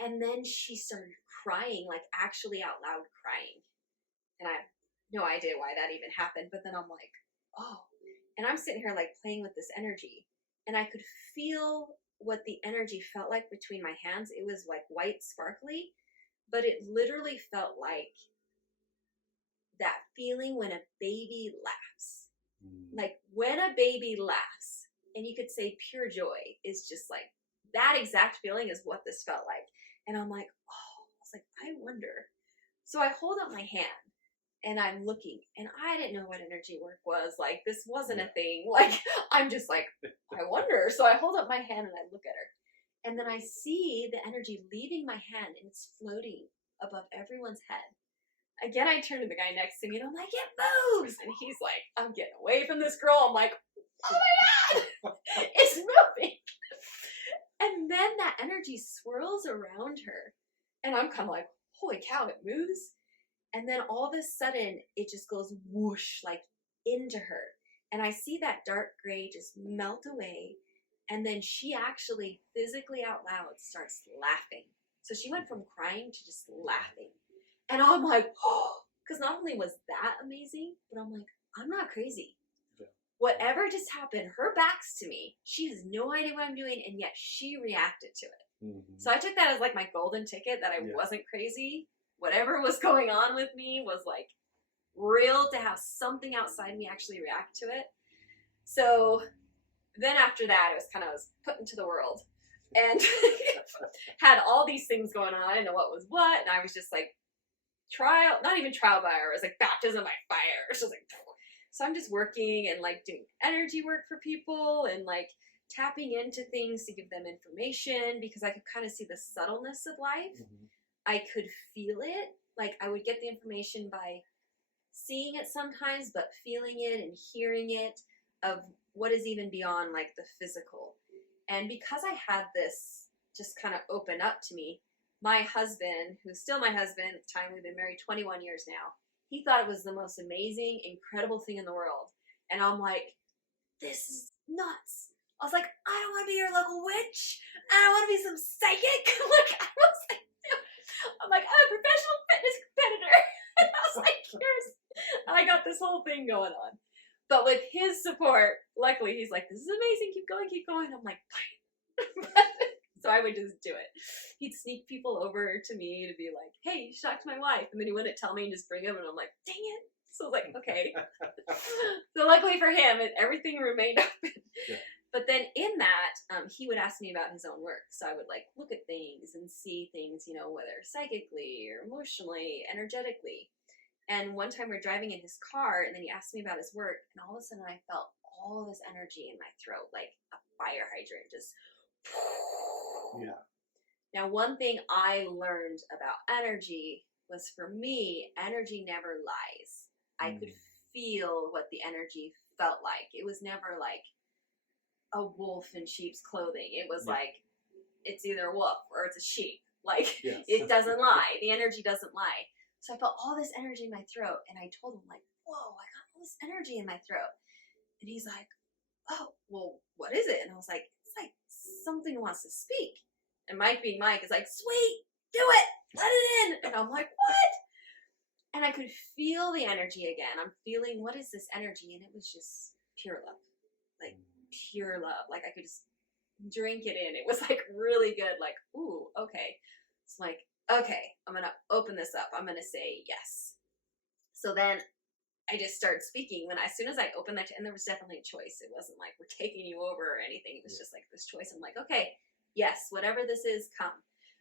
And then she started crying, like actually out loud crying. And I have no idea why that even happened. But then I'm like, oh. And I'm sitting here like playing with this energy. And I could feel what the energy felt like between my hands. It was like white sparkly, but it literally felt like that feeling when a baby laughs. Like when a baby laughs, and you could say pure joy is just like that exact feeling is what this felt like. And I'm like, oh, I was like, I wonder. So I hold up my hand and I'm looking, and I didn't know what energy work was. Like this wasn't a thing. Like I'm just like, I wonder. So I hold up my hand and I look at her, and then I see the energy leaving my hand and it's floating above everyone's head. Again, I turn to the guy next to me and I'm like, it moves. And he's like, I'm getting away from this girl. I'm like, oh my God, it's moving. And then that energy swirls around her. And I'm kind of like, holy cow, it moves. And then all of a sudden, it just goes whoosh, like into her. And I see that dark gray just melt away. And then she actually physically out loud starts laughing. So she went from crying to just laughing. And I'm like, oh, because not only was that amazing, but I'm like, I'm not crazy. Yeah. Whatever just happened, her back's to me. She has no idea what I'm doing, and yet she reacted to it. Mm-hmm. So I took that as like my golden ticket that I wasn't crazy. Whatever was going on with me was like real, to have something outside me actually react to it. So then after that, I was put into the world and had all these things going on. I didn't know what was what, and I was just like, not even trial by fire, it was like baptism by fire. It's just like, so I'm just working and like doing energy work for people and like tapping into things to give them information, because I could kind of see the subtleness of life. Mm-hmm. I could feel it. Like I would get the information by seeing it sometimes, but feeling it and hearing it of what is even beyond like the physical. And because I had this just kind of open up to me, my husband, who's still my husband at the time, we've been married 21 years now, he thought it was the most amazing, incredible thing in the world. And I'm like, this is nuts. I was like, I don't want to be your local witch. I don't want to be some psychic. I'm like, I'm a professional fitness competitor. And I was like, I got this whole thing going on. But with his support, luckily, he's like, this is amazing. Keep going, keep going. I'm like, fine. So I would just do it. He'd sneak people over to me to be like, hey, you should talk to my wife. And then he wouldn't tell me and just bring him. And I'm like, dang it. So I was like, okay. So luckily for him, everything remained open. Yeah. But then in that, he would ask me about his own work. So I would like look at things and see things, whether psychically or emotionally, energetically. And one time we're driving in his car, and then he asked me about his work. And all of a sudden I felt all this energy in my throat, like a fire hydrant, just... Yeah. Now, one thing I learned about energy was, for me, energy never lies. I could feel what the energy felt like. It was never like a wolf in sheep's clothing. It was like, it's either a wolf or it's a sheep. Like, it doesn't lie. The energy doesn't lie. So I felt all this energy in my throat, and I told him, like, whoa, I got all this energy in my throat. And he's like, oh, well, what is it? And I was like, it's like something wants to speak. And Mike, being Mike, is like, sweet, do it, let it in. And I'm like, what? And I could feel the energy again. I'm feeling, what is this energy? And it was just pure love. Like, pure love. Like, I could just drink it in. It was like really good. Like, ooh, okay. It's like, okay, I'm going to open this up. I'm going to say yes. So then I just started speaking as soon as I opened that, and there was definitely a choice. It wasn't like, we're taking you over or anything. It was just like this choice. I'm like, okay, yes, whatever this is, come.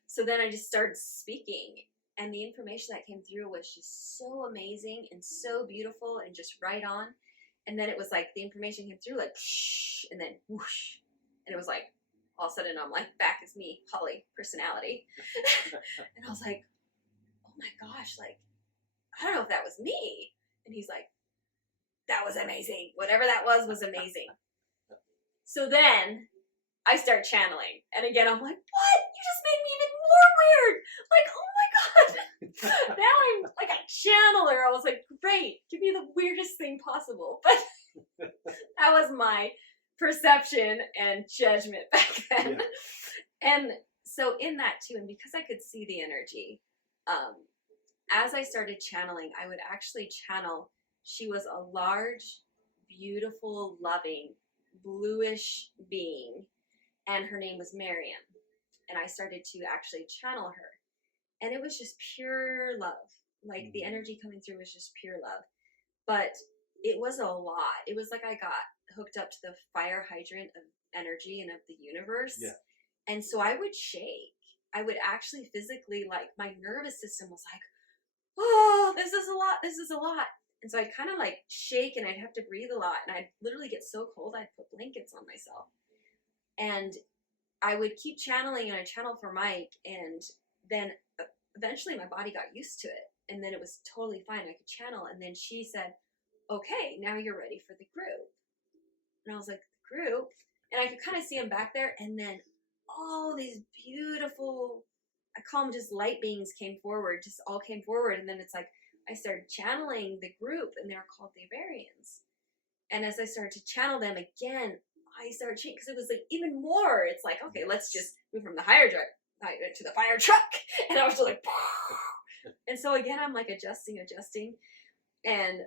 So then I just started speaking, and the information that came through was just so amazing and so beautiful and just right on. And then it was like the information came through like, shh, and then whoosh. And it was like, all of a sudden I'm like, back is me, Holly, personality. And I was like, gosh, like, I don't know if that was me. And he's like, that was amazing. Whatever that was amazing. So then I start channeling. And again, I'm like, what? You just made me even more weird. Like, oh my God. Now I'm like a channeler. I was like, great. Give me the weirdest thing possible. But that was my perception and judgment back then. Yeah. And so in that too, and because I could see the energy, as I started channeling, I would actually channel. She was a large, beautiful, loving, bluish being, and her name was Marian. And I started to actually channel her. And it was just pure love. Like the energy coming through was just pure love. But it was a lot. It was like I got hooked up to the fire hydrant of energy and of the universe. Yeah. And so I would shake. I would actually physically, like, my nervous system was like, oh, this is a lot. This is a lot. And so I'd kind of like shake and I'd have to breathe a lot. And I'd literally get so cold, I'd put blankets on myself. And I would keep channeling, and I channeled for Mike. And then eventually my body got used to it. And then it was totally fine. I could channel. And then she said, okay, now you're ready for the group. And I was like, the group? And I could kind of see him back there. And then all these beautiful, I call them just light beings, came forward, just all came forward. And then it's like, I started channeling the group, and they're called the Avarians. And as I started to channel them again, I started changing, because it was like even more. It's like, okay, let's just move from the higher truck to the fire truck. And I was just like, and so again, I'm like adjusting. And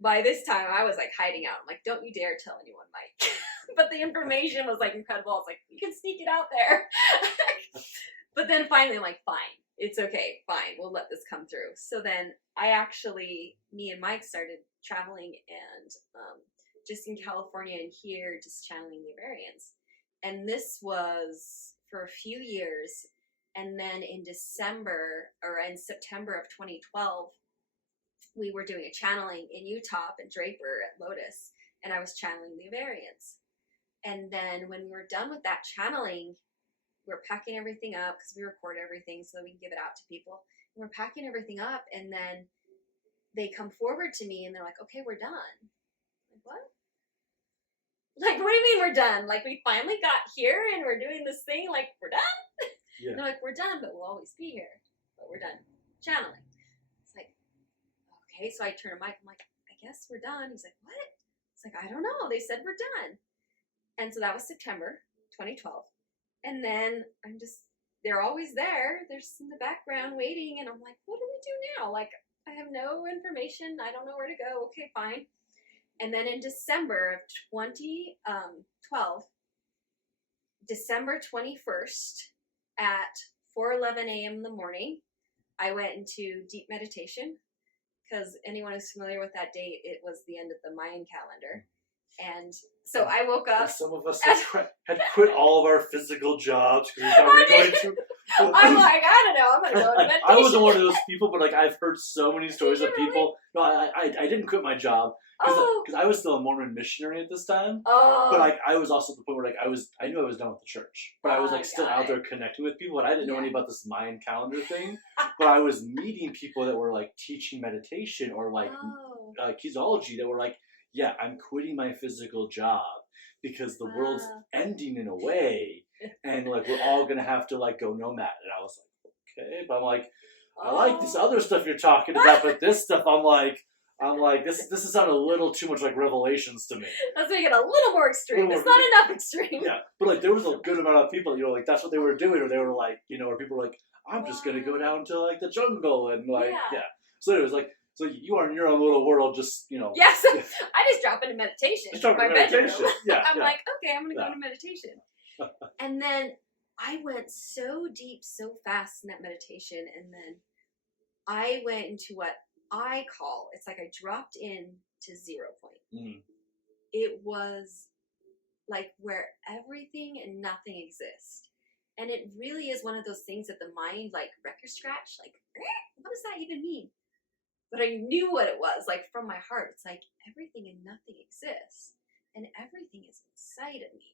by this time, I was like hiding out. I'm like, don't you dare tell anyone, Mike. But the information was like incredible. I was like, you can sneak it out there. But then finally, I'm like, fine. It's okay, fine, we'll let this come through. So then me and Mike started traveling, and just in California and here, just channeling the Avarians. And this was for a few years. And then in September of 2012, we were doing a channeling in Utah and Draper at Lotus, and I was channeling the Avarians. And then when we were done with that channeling, we're packing everything up, because we record everything so that we can give it out to people. And we're packing everything up, and then they come forward to me and they're like, okay, we're done. I'm like, what? Like, what do you mean we're done? Like, we finally got here and we're doing this thing, like, we're done? Yeah. And they're like, we're done, but we'll always be here. But we're done channeling. It's like, okay. So I turn to Mike, I'm like, I guess we're done. He's like, what? It's like, I don't know. They said we're done. And so that was September 2012. And then they're always there. They're just in the background waiting. And I'm like, what do we do now? Like, I have no information. I don't know where to go. Okay, fine. And then in December of 2012, December 21st at 4:11 a.m. in the morning, I went into deep meditation, because anyone who's familiar with that date, it was the end of the Mayan calendar. And so I woke up. Some of us had quit all of our physical jobs because we thought we were going to. I'm like, I don't know. I'm going to go into meditation. I wasn't one of those people, but like I've heard so many stories of people. Really? No, I didn't quit my job because I was still a Mormon missionary at this time. Oh. But like I was also at the point where like I knew I was done with the church, but I was like still out there connecting with people, and I didn't know any about this Mayan calendar thing. But I was meeting people that were like teaching meditation or like kinesiology that were like, yeah, I'm quitting my physical job because the world's ending in a way, and like we're all gonna have to like go nomad. And I was like, okay, but I'm like, I like this other stuff you're talking about, but this stuff I'm like this is sounding a little too much like Revelations to me. Let's make it a little more extreme. It's not enough extreme. Yeah, but like there was a good amount of people, like that's what they were doing, or they were like, or people were like, I'm just gonna go down to like the jungle and like So it was like. So you are in your own little world, just, Yes, I just drop into meditation. Just drop into meditation. Yeah, I'm like, okay, I'm going to go into meditation. And then I went so deep, so fast in that meditation. And then I went into what I call, it's like I dropped in to 0 point. Mm. It was like where everything and nothing exists. And it really is one of those things that the mind, like, record scratch, like, what does that even mean? But I knew what it was, like, from my heart. It's like everything and nothing exists, and everything is inside of me.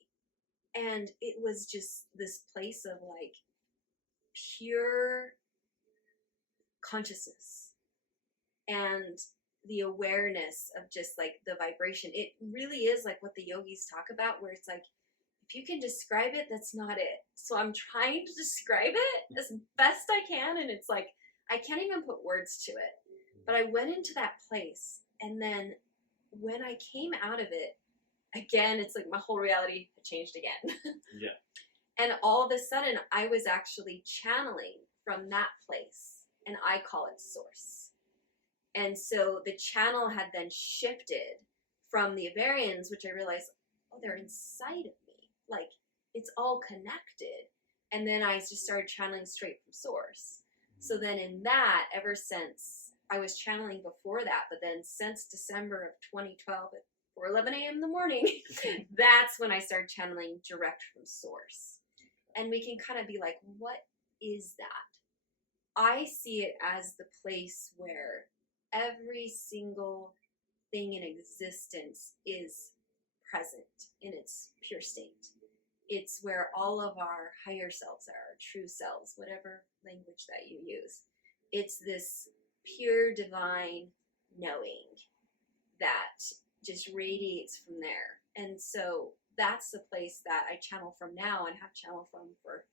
And it was just this place of, like, pure consciousness and the awareness of just like the vibration. It really is like what the yogis talk about, where it's like, if you can describe it, that's not it. So I'm trying to describe it as best I can, and it's like, I can't even put words to it. But I went into that place, and then when I came out of it, again, it's like my whole reality had changed again. Yeah. And all of a sudden, I was actually channeling from that place, and I call it source. And so the channel had then shifted from the Avarians, which I realized, oh, they're inside of me. Like, it's all connected. And then I just started channeling straight from source. So then in that, ever since, I was channeling before that, but then since December of 2012 at 4:11 a.m. in the morning, that's when I started channeling direct from source. And we can kind of be like, what is that? I see it as the place where every single thing in existence is present in its pure state. It's where all of our higher selves are, our true selves, whatever language that you use. It's this pure divine knowing that just radiates from there. And so that's the place that I channel from now and have channeled from for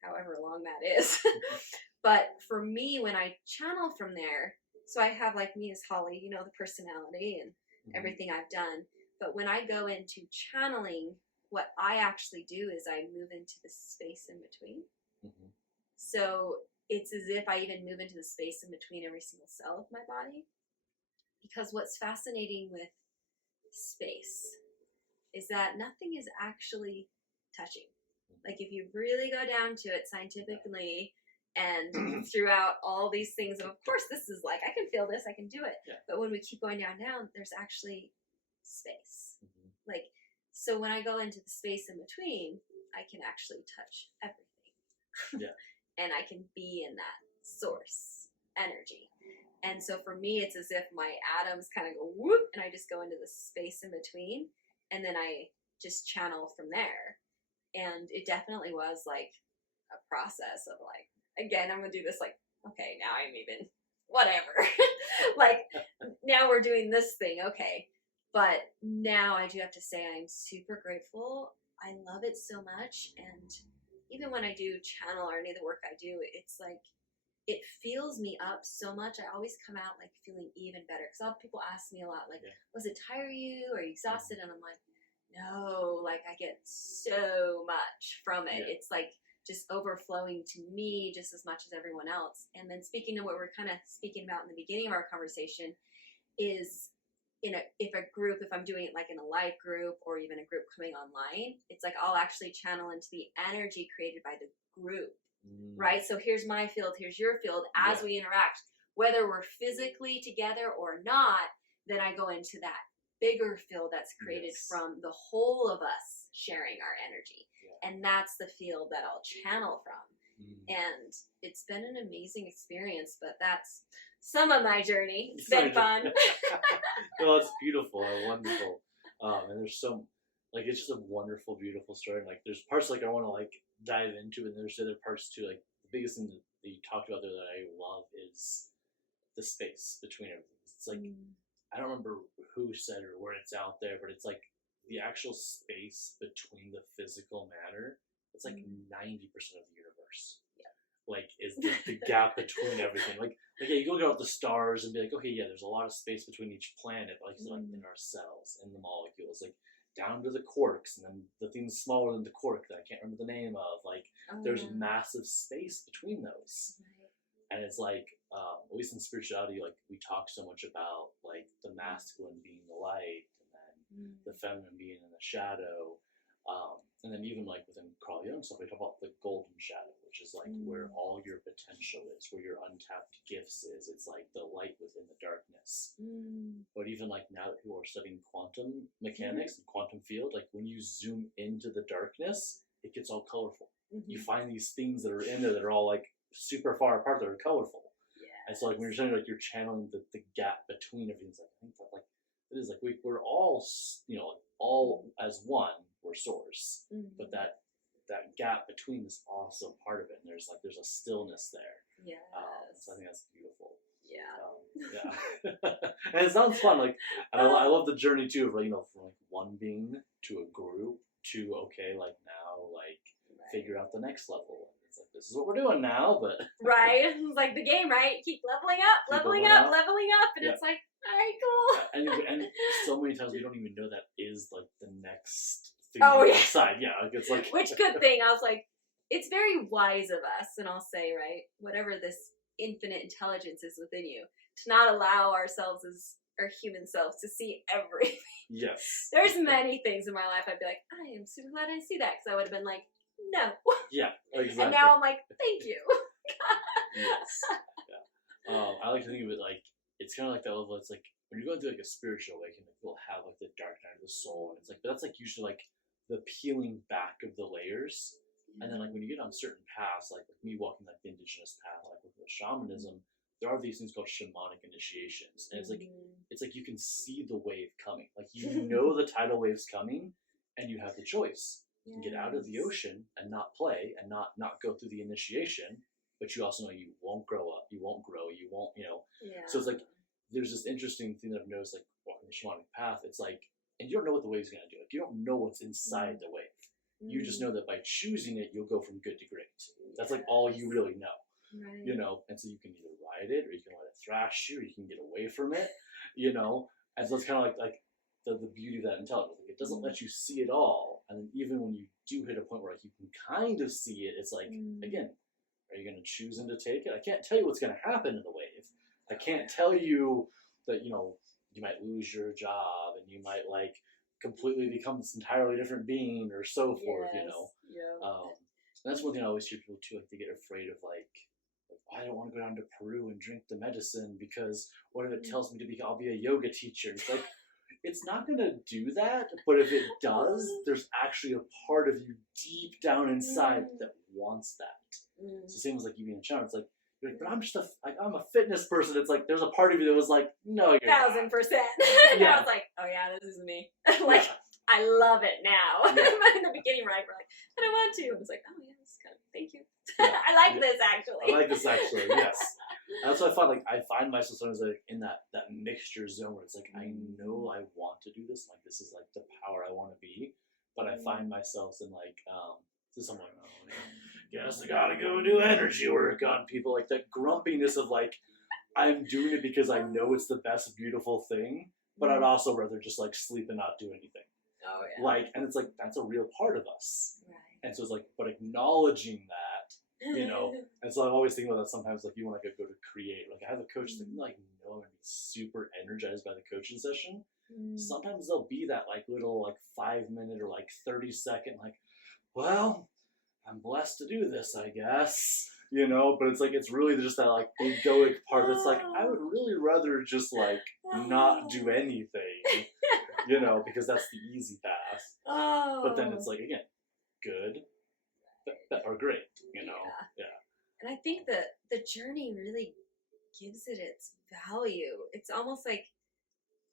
however long that is. But for me, when I channel from there, so I have like me as Holly, you know, the personality and everything I've done. But when I go into channeling, what I actually do is I move into the space in between. So it's as if I even move into the space in between every single cell of my body. Because what's fascinating with space is that nothing is actually touching. Like if you really go down to it scientifically and throughout all these things, and of course this is like, I can feel this, I can do it. Yeah. But when we keep going down, there's actually space. Like, so when I go into the space in between, I can actually touch everything. Yeah. And I can be in that source energy. And so for me, it's as if my atoms kind of go whoop, and I just go into the space in between, and then I just channel from there. And it definitely was like a process of like, again, I'm gonna do this like, okay, now I'm even whatever. Like now we're doing this thing, okay. But now I do have to say I'm super grateful. I love it so much, and even when I do channel or any of the work I do, it's like it fills me up so much. I always come out like feeling even better. Because a lot of people ask me a lot, like, was it tire you? Are you exhausted? And I'm like, no, like I get so much from it. It's like just overflowing to me just as much as everyone else. And then speaking to what we're kind of speaking about in the beginning of our conversation is if I'm doing it like in a live group or even a group coming online, it's like I'll actually channel into the energy created by the group. Right? So here's my field, here's your field. As we interact, whether we're physically together or not, then I go into that bigger field that's created from the whole of us sharing our energy. And that's the field that I'll channel from. And it's been an amazing experience, but that's some of my journey. It's been fun. No, it's beautiful and wonderful. And there's some, like, it's just a wonderful, beautiful story. Like, there's parts like I want to like dive into, and there's other parts too. Like, the biggest thing that you talked about there that I love is the space between everything. It's like, I don't remember who said or where it's out there, but it's like the actual space between the physical matter. It's like 90% of the universe. Like, is the gap between everything. Like you go look at the stars and be like, okay, yeah, there's a lot of space between each planet, but like in our cells, in the molecules, like down to the quarks, and then the things smaller than the quark that I can't remember the name of. Like, there's massive space between those. And it's like, at least in spirituality, like we talk so much about like the masculine being the light, and then the feminine being in the shadow. And then even like within Carl Jung stuff, we talk about the golden shadow, which is like where all your potential is, where your untapped gifts is. It's like the light within the darkness. But even like now that people are studying quantum mechanics and quantum field, like when you zoom into the darkness, it gets all colorful. You find these things that are in there that are all like super far apart that are colorful. And so like when you're saying like you're channeling the gap between everything, like, I think that like it is like we're all, you know, all as one, we're source, but that gap between is also part of it, and there's a stillness there. So I think that's beautiful. Yeah. And it sounds fun. Like, and I love the journey too, of from like one being to a group to like now figure out the next level. It's like, this is what we're doing now, but right. It's like the game, right? Keep leveling up, and it's like, all right, cool. and so many times we don't even know that is like the next thing side. Yeah, like it's like which good thing. I was like, it's very wise of us, and I'll say, right, whatever this infinite intelligence is within you, to not allow ourselves as our human selves to see everything. Yes. There's many things in my life I'd be like, I am super glad I see that, because I would have been like, no. Yeah, exactly. And now I'm like, thank you. Yes. Yeah. I like to think of it like, it's kind of like that level. It's like when you're going through like a spiritual awakening, like, you'll have like the dark night of the soul, and it's like, but that's like usually like the peeling back of the layers. And then like when you get on certain paths, like me walking like the indigenous path, like with the shamanism, there are these things called shamanic initiations, and it's like you can see the wave coming, like you know the tidal wave's coming, and you have the choice. You can get out of the ocean and not play and not go through the initiation, but you also know you won't grow up, you won't grow, you won't, So it's like there's this interesting thing that I've noticed, like walking the shamanic path. It's like, and you don't know what the wave's gonna do. Like you don't know what's inside the wave. You just know that by choosing it, you'll go from good to great. That's like all you really know. Right. And so you can either ride it, or you can let it thrash you, or you can get away from it, and so it's kind of like the beauty of that intelligence. Like, it doesn't let you see it all, and then even when you do hit a point where like you can kind of see it, it's like, again, are you going to choose to take it? I can't tell you what's going to happen in the wave. I can't tell you that you might lose your job, and you might like completely become this entirely different being, or so forth. And that's one thing I always hear people too, like they get afraid of like I don't want to go down to Peru and drink the medicine because what if it tells me I'll be a yoga teacher? It's like, it's not going to do that, but if it does, there's actually a part of you deep down inside that wants that. So same as like you being a child, it's like, you're like, but I'm just I'm a fitness person. It's like, there's a part of you that was like, no, you're 1000%. And I was like, oh yeah, this is me. Like, I love it now. In the beginning, right, we're like, I don't want to. I was like, oh yeah, this is kind of, thank you. I like this actually. Yes. That's what I find myself sometimes like in that mixture zone where it's like, I know I want to do this, like this is like the power I want to be, but I find myself in like someone, guess I gotta go do energy work on people, like that grumpiness of like, I'm doing it because I know it's the best beautiful thing, but I'd also rather just like sleep and not do anything. Oh yeah. Like, and it's like, that's a real part of us. Right. And so it's like, but acknowledging that, and so I'm always thinking about that sometimes, like even when I go to create, like I have a coach that I'm gonna be super energized by the coaching session. Sometimes there'll be that like little like 5-minute or like 30-second like, well, I'm blessed to do this, I guess, but it's like, it's really just that like egoic part that's like, I would really rather just like not do anything, because that's the easy path. But then it's like, again, good or great, Yeah. And I think that the journey really gives it its value. It's almost like,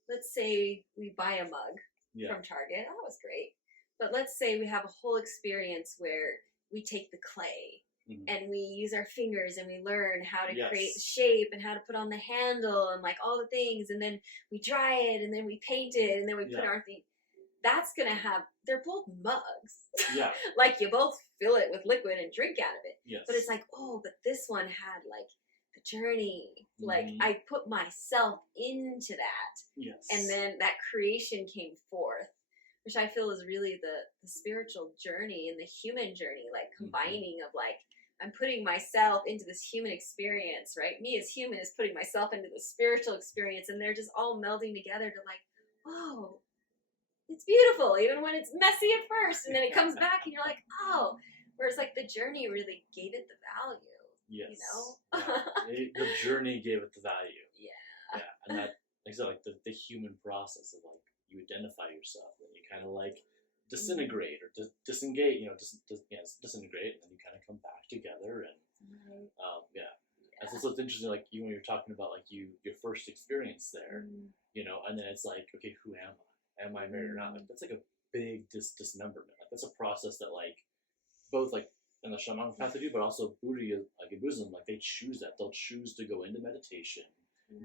let's say we buy a mug from Target. Oh, that was great. But let's say we have a whole experience where we take the clay and we use our fingers and we learn how to create the shape and how to put on the handle and like all the things, and then we dry it and then we paint it and then we put our thing. That's going to they're both mugs. Yeah. Like you both fill it with liquid and drink out of it. Yes. But it's like, oh, but this one had like the journey. Like I put myself into that. Yes. And then that creation came forth, which I feel is really the spiritual journey and the human journey, like combining of like, I'm putting myself into this human experience, right? Me as human is putting myself into the spiritual experience, and they're just all melding together to like, oh, it's beautiful, even when it's messy at first, and then it comes back and you're like, oh, whereas like the journey really gave it the value. Yes. The journey gave it the value. Yeah. And that, like I said, like the human process of like, you identify yourself and you kind of like disintegrate or disengage, disintegrate, and then you kind of come back together and And so it's interesting, like you when you're talking about like your first experience there, and then it's like, okay, who am I? Am I married or not? Like that's like a big dismemberment. Like that's a process that like both like and the shamanic path to do, but also Buddhism, like in Buddhism, like they choose that. They'll choose to go into meditation,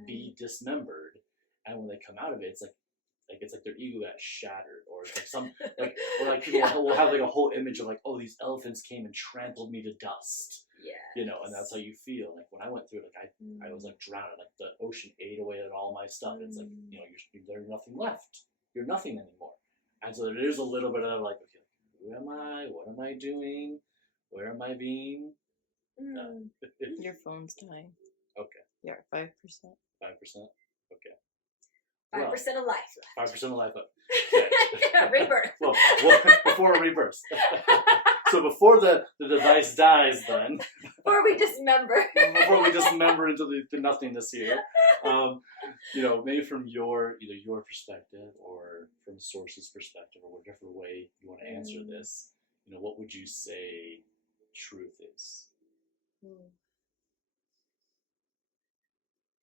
be dismembered, and when they come out of it, it's like their ego got shattered, or it's like some like, or like people will have like a whole image of like, oh, these elephants came and trampled me to dust. Yeah. You know, and that's how you feel. Like when I went through, like I was like drowning, like the ocean ate away at all my stuff. It's like, you know, there's nothing left. You're nothing anymore. And so there is a little bit of like, okay, who am I? What am I doing? Where am I being? Your phone's dying. Okay. Yeah, 5%. 5%. Okay. 5% of life. 5% of life. Okay. Rebirth. Well, before a rebirth. So before the device dies, then. Before we dismember. Before we dismember into the nothingness here. You know, maybe from either your perspective or from Source's perspective, or whatever way you want to answer this, you know, what would you say truth is?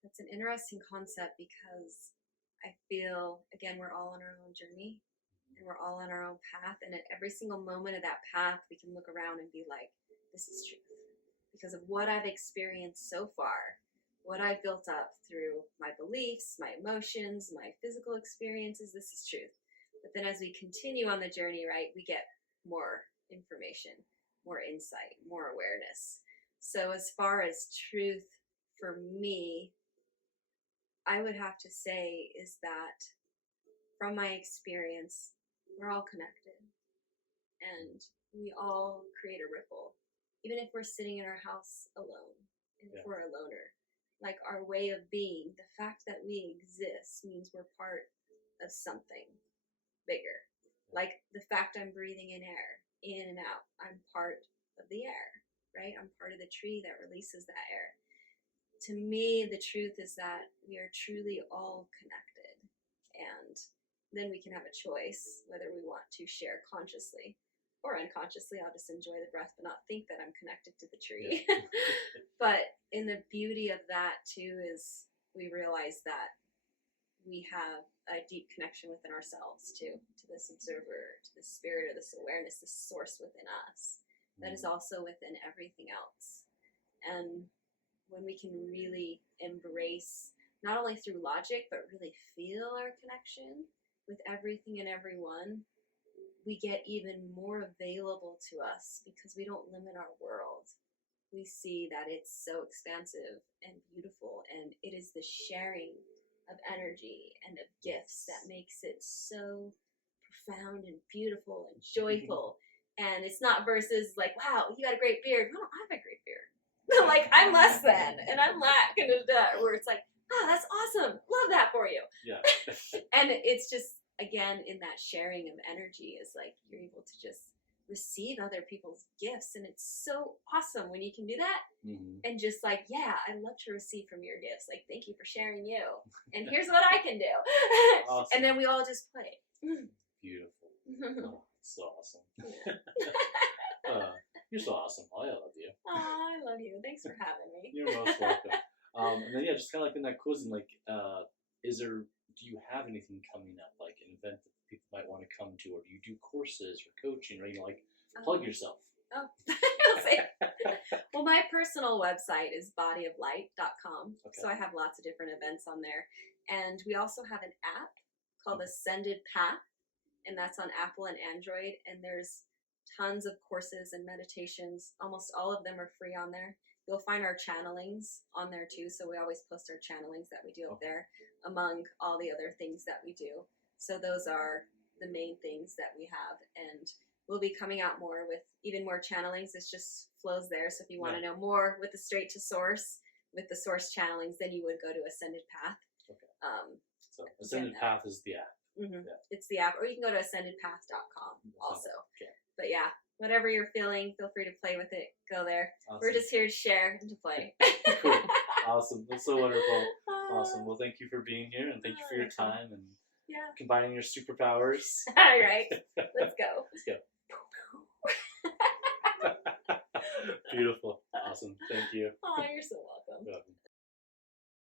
That's an interesting concept because I feel, again, we're all on our own journey and we're all on our own path. And at every single moment of that path, we can look around and be like, this is truth. Because of what I've experienced so far, what I've built up through my beliefs, my emotions, my physical experiences, this is truth. But then as we continue on the journey, right, we get more information, more insight, more awareness. So as far as truth for me, I would have to say is that from my experience, we're all connected and we all create a ripple. Even if we're sitting in our house alone, and if we're a loner, like our way of being, the fact that we exist means we're part of something bigger. Like the fact I'm breathing in air, in and out, I'm part of the air, right? I'm part of the tree that releases that air. To me, the truth is that we are truly all connected. And then we can have a choice whether we want to share consciously or unconsciously. I'll just enjoy the breath but not think that I'm connected to the tree. Yeah. But in the beauty of that too is we realize that we have a deep connection within ourselves too, to this observer, to this spirit, or this awareness, this source within us that is also within everything else. And when we can really embrace, not only through logic, but really feel our connection with everything and everyone, we get even more available to us because we don't limit our world. We see that it's so expansive and beautiful, and it is the sharing of energy and of gifts that makes it so profound and beautiful and joyful. And it's not versus like, wow, you got a great beard. No, I have a great beard. Like, I'm less than, and I'm that kind of where it's like, oh, that's awesome. Love that for you. Yeah. And it's just, again, in that sharing of energy is like, you're able to just receive other people's gifts. And it's so awesome when you can do that. And just like, yeah, I love to receive from your gifts. Like, thank you for sharing you. And here's what I can do. Awesome. And then we all just play. Beautiful. Oh, so awesome. Yeah. You're so awesome. I love you. Oh, I love you. Thanks for having me. You're most welcome. And then just kind of like in that closing, like, do you have anything coming up, like an event that people might want to come to, or do you do courses or coaching, or like plug yourself? Oh, I'll say. Well, my personal website is bodyoflight.com. Okay. So I have lots of different events on there, and we also have an app called Ascended Path, and that's on Apple and Android, and there's tons of courses and meditations. Almost all of them are free on there. You'll find our channelings on there too. So we always post our channelings that we do up there among all the other things that we do. So those are the main things that we have. And we'll be coming out more with even more channelings. It just flows there. So if you want to know more with the straight to source, with the source channelings, then you would go to Ascended Path. Okay. So Ascended Path is the app. Yeah. It's the app. Or you can go to ascendedpath.com also. Okay. But yeah, whatever you're feeling, feel free to play with it. Go there. Awesome. We're just here to share and to play. Cool. Awesome. That's so wonderful. Awesome. Well, thank you for being here, and thank you for your time and combining your superpowers. All right. Let's go. Let's go. Beautiful. Awesome. Thank you. Oh, you're so welcome.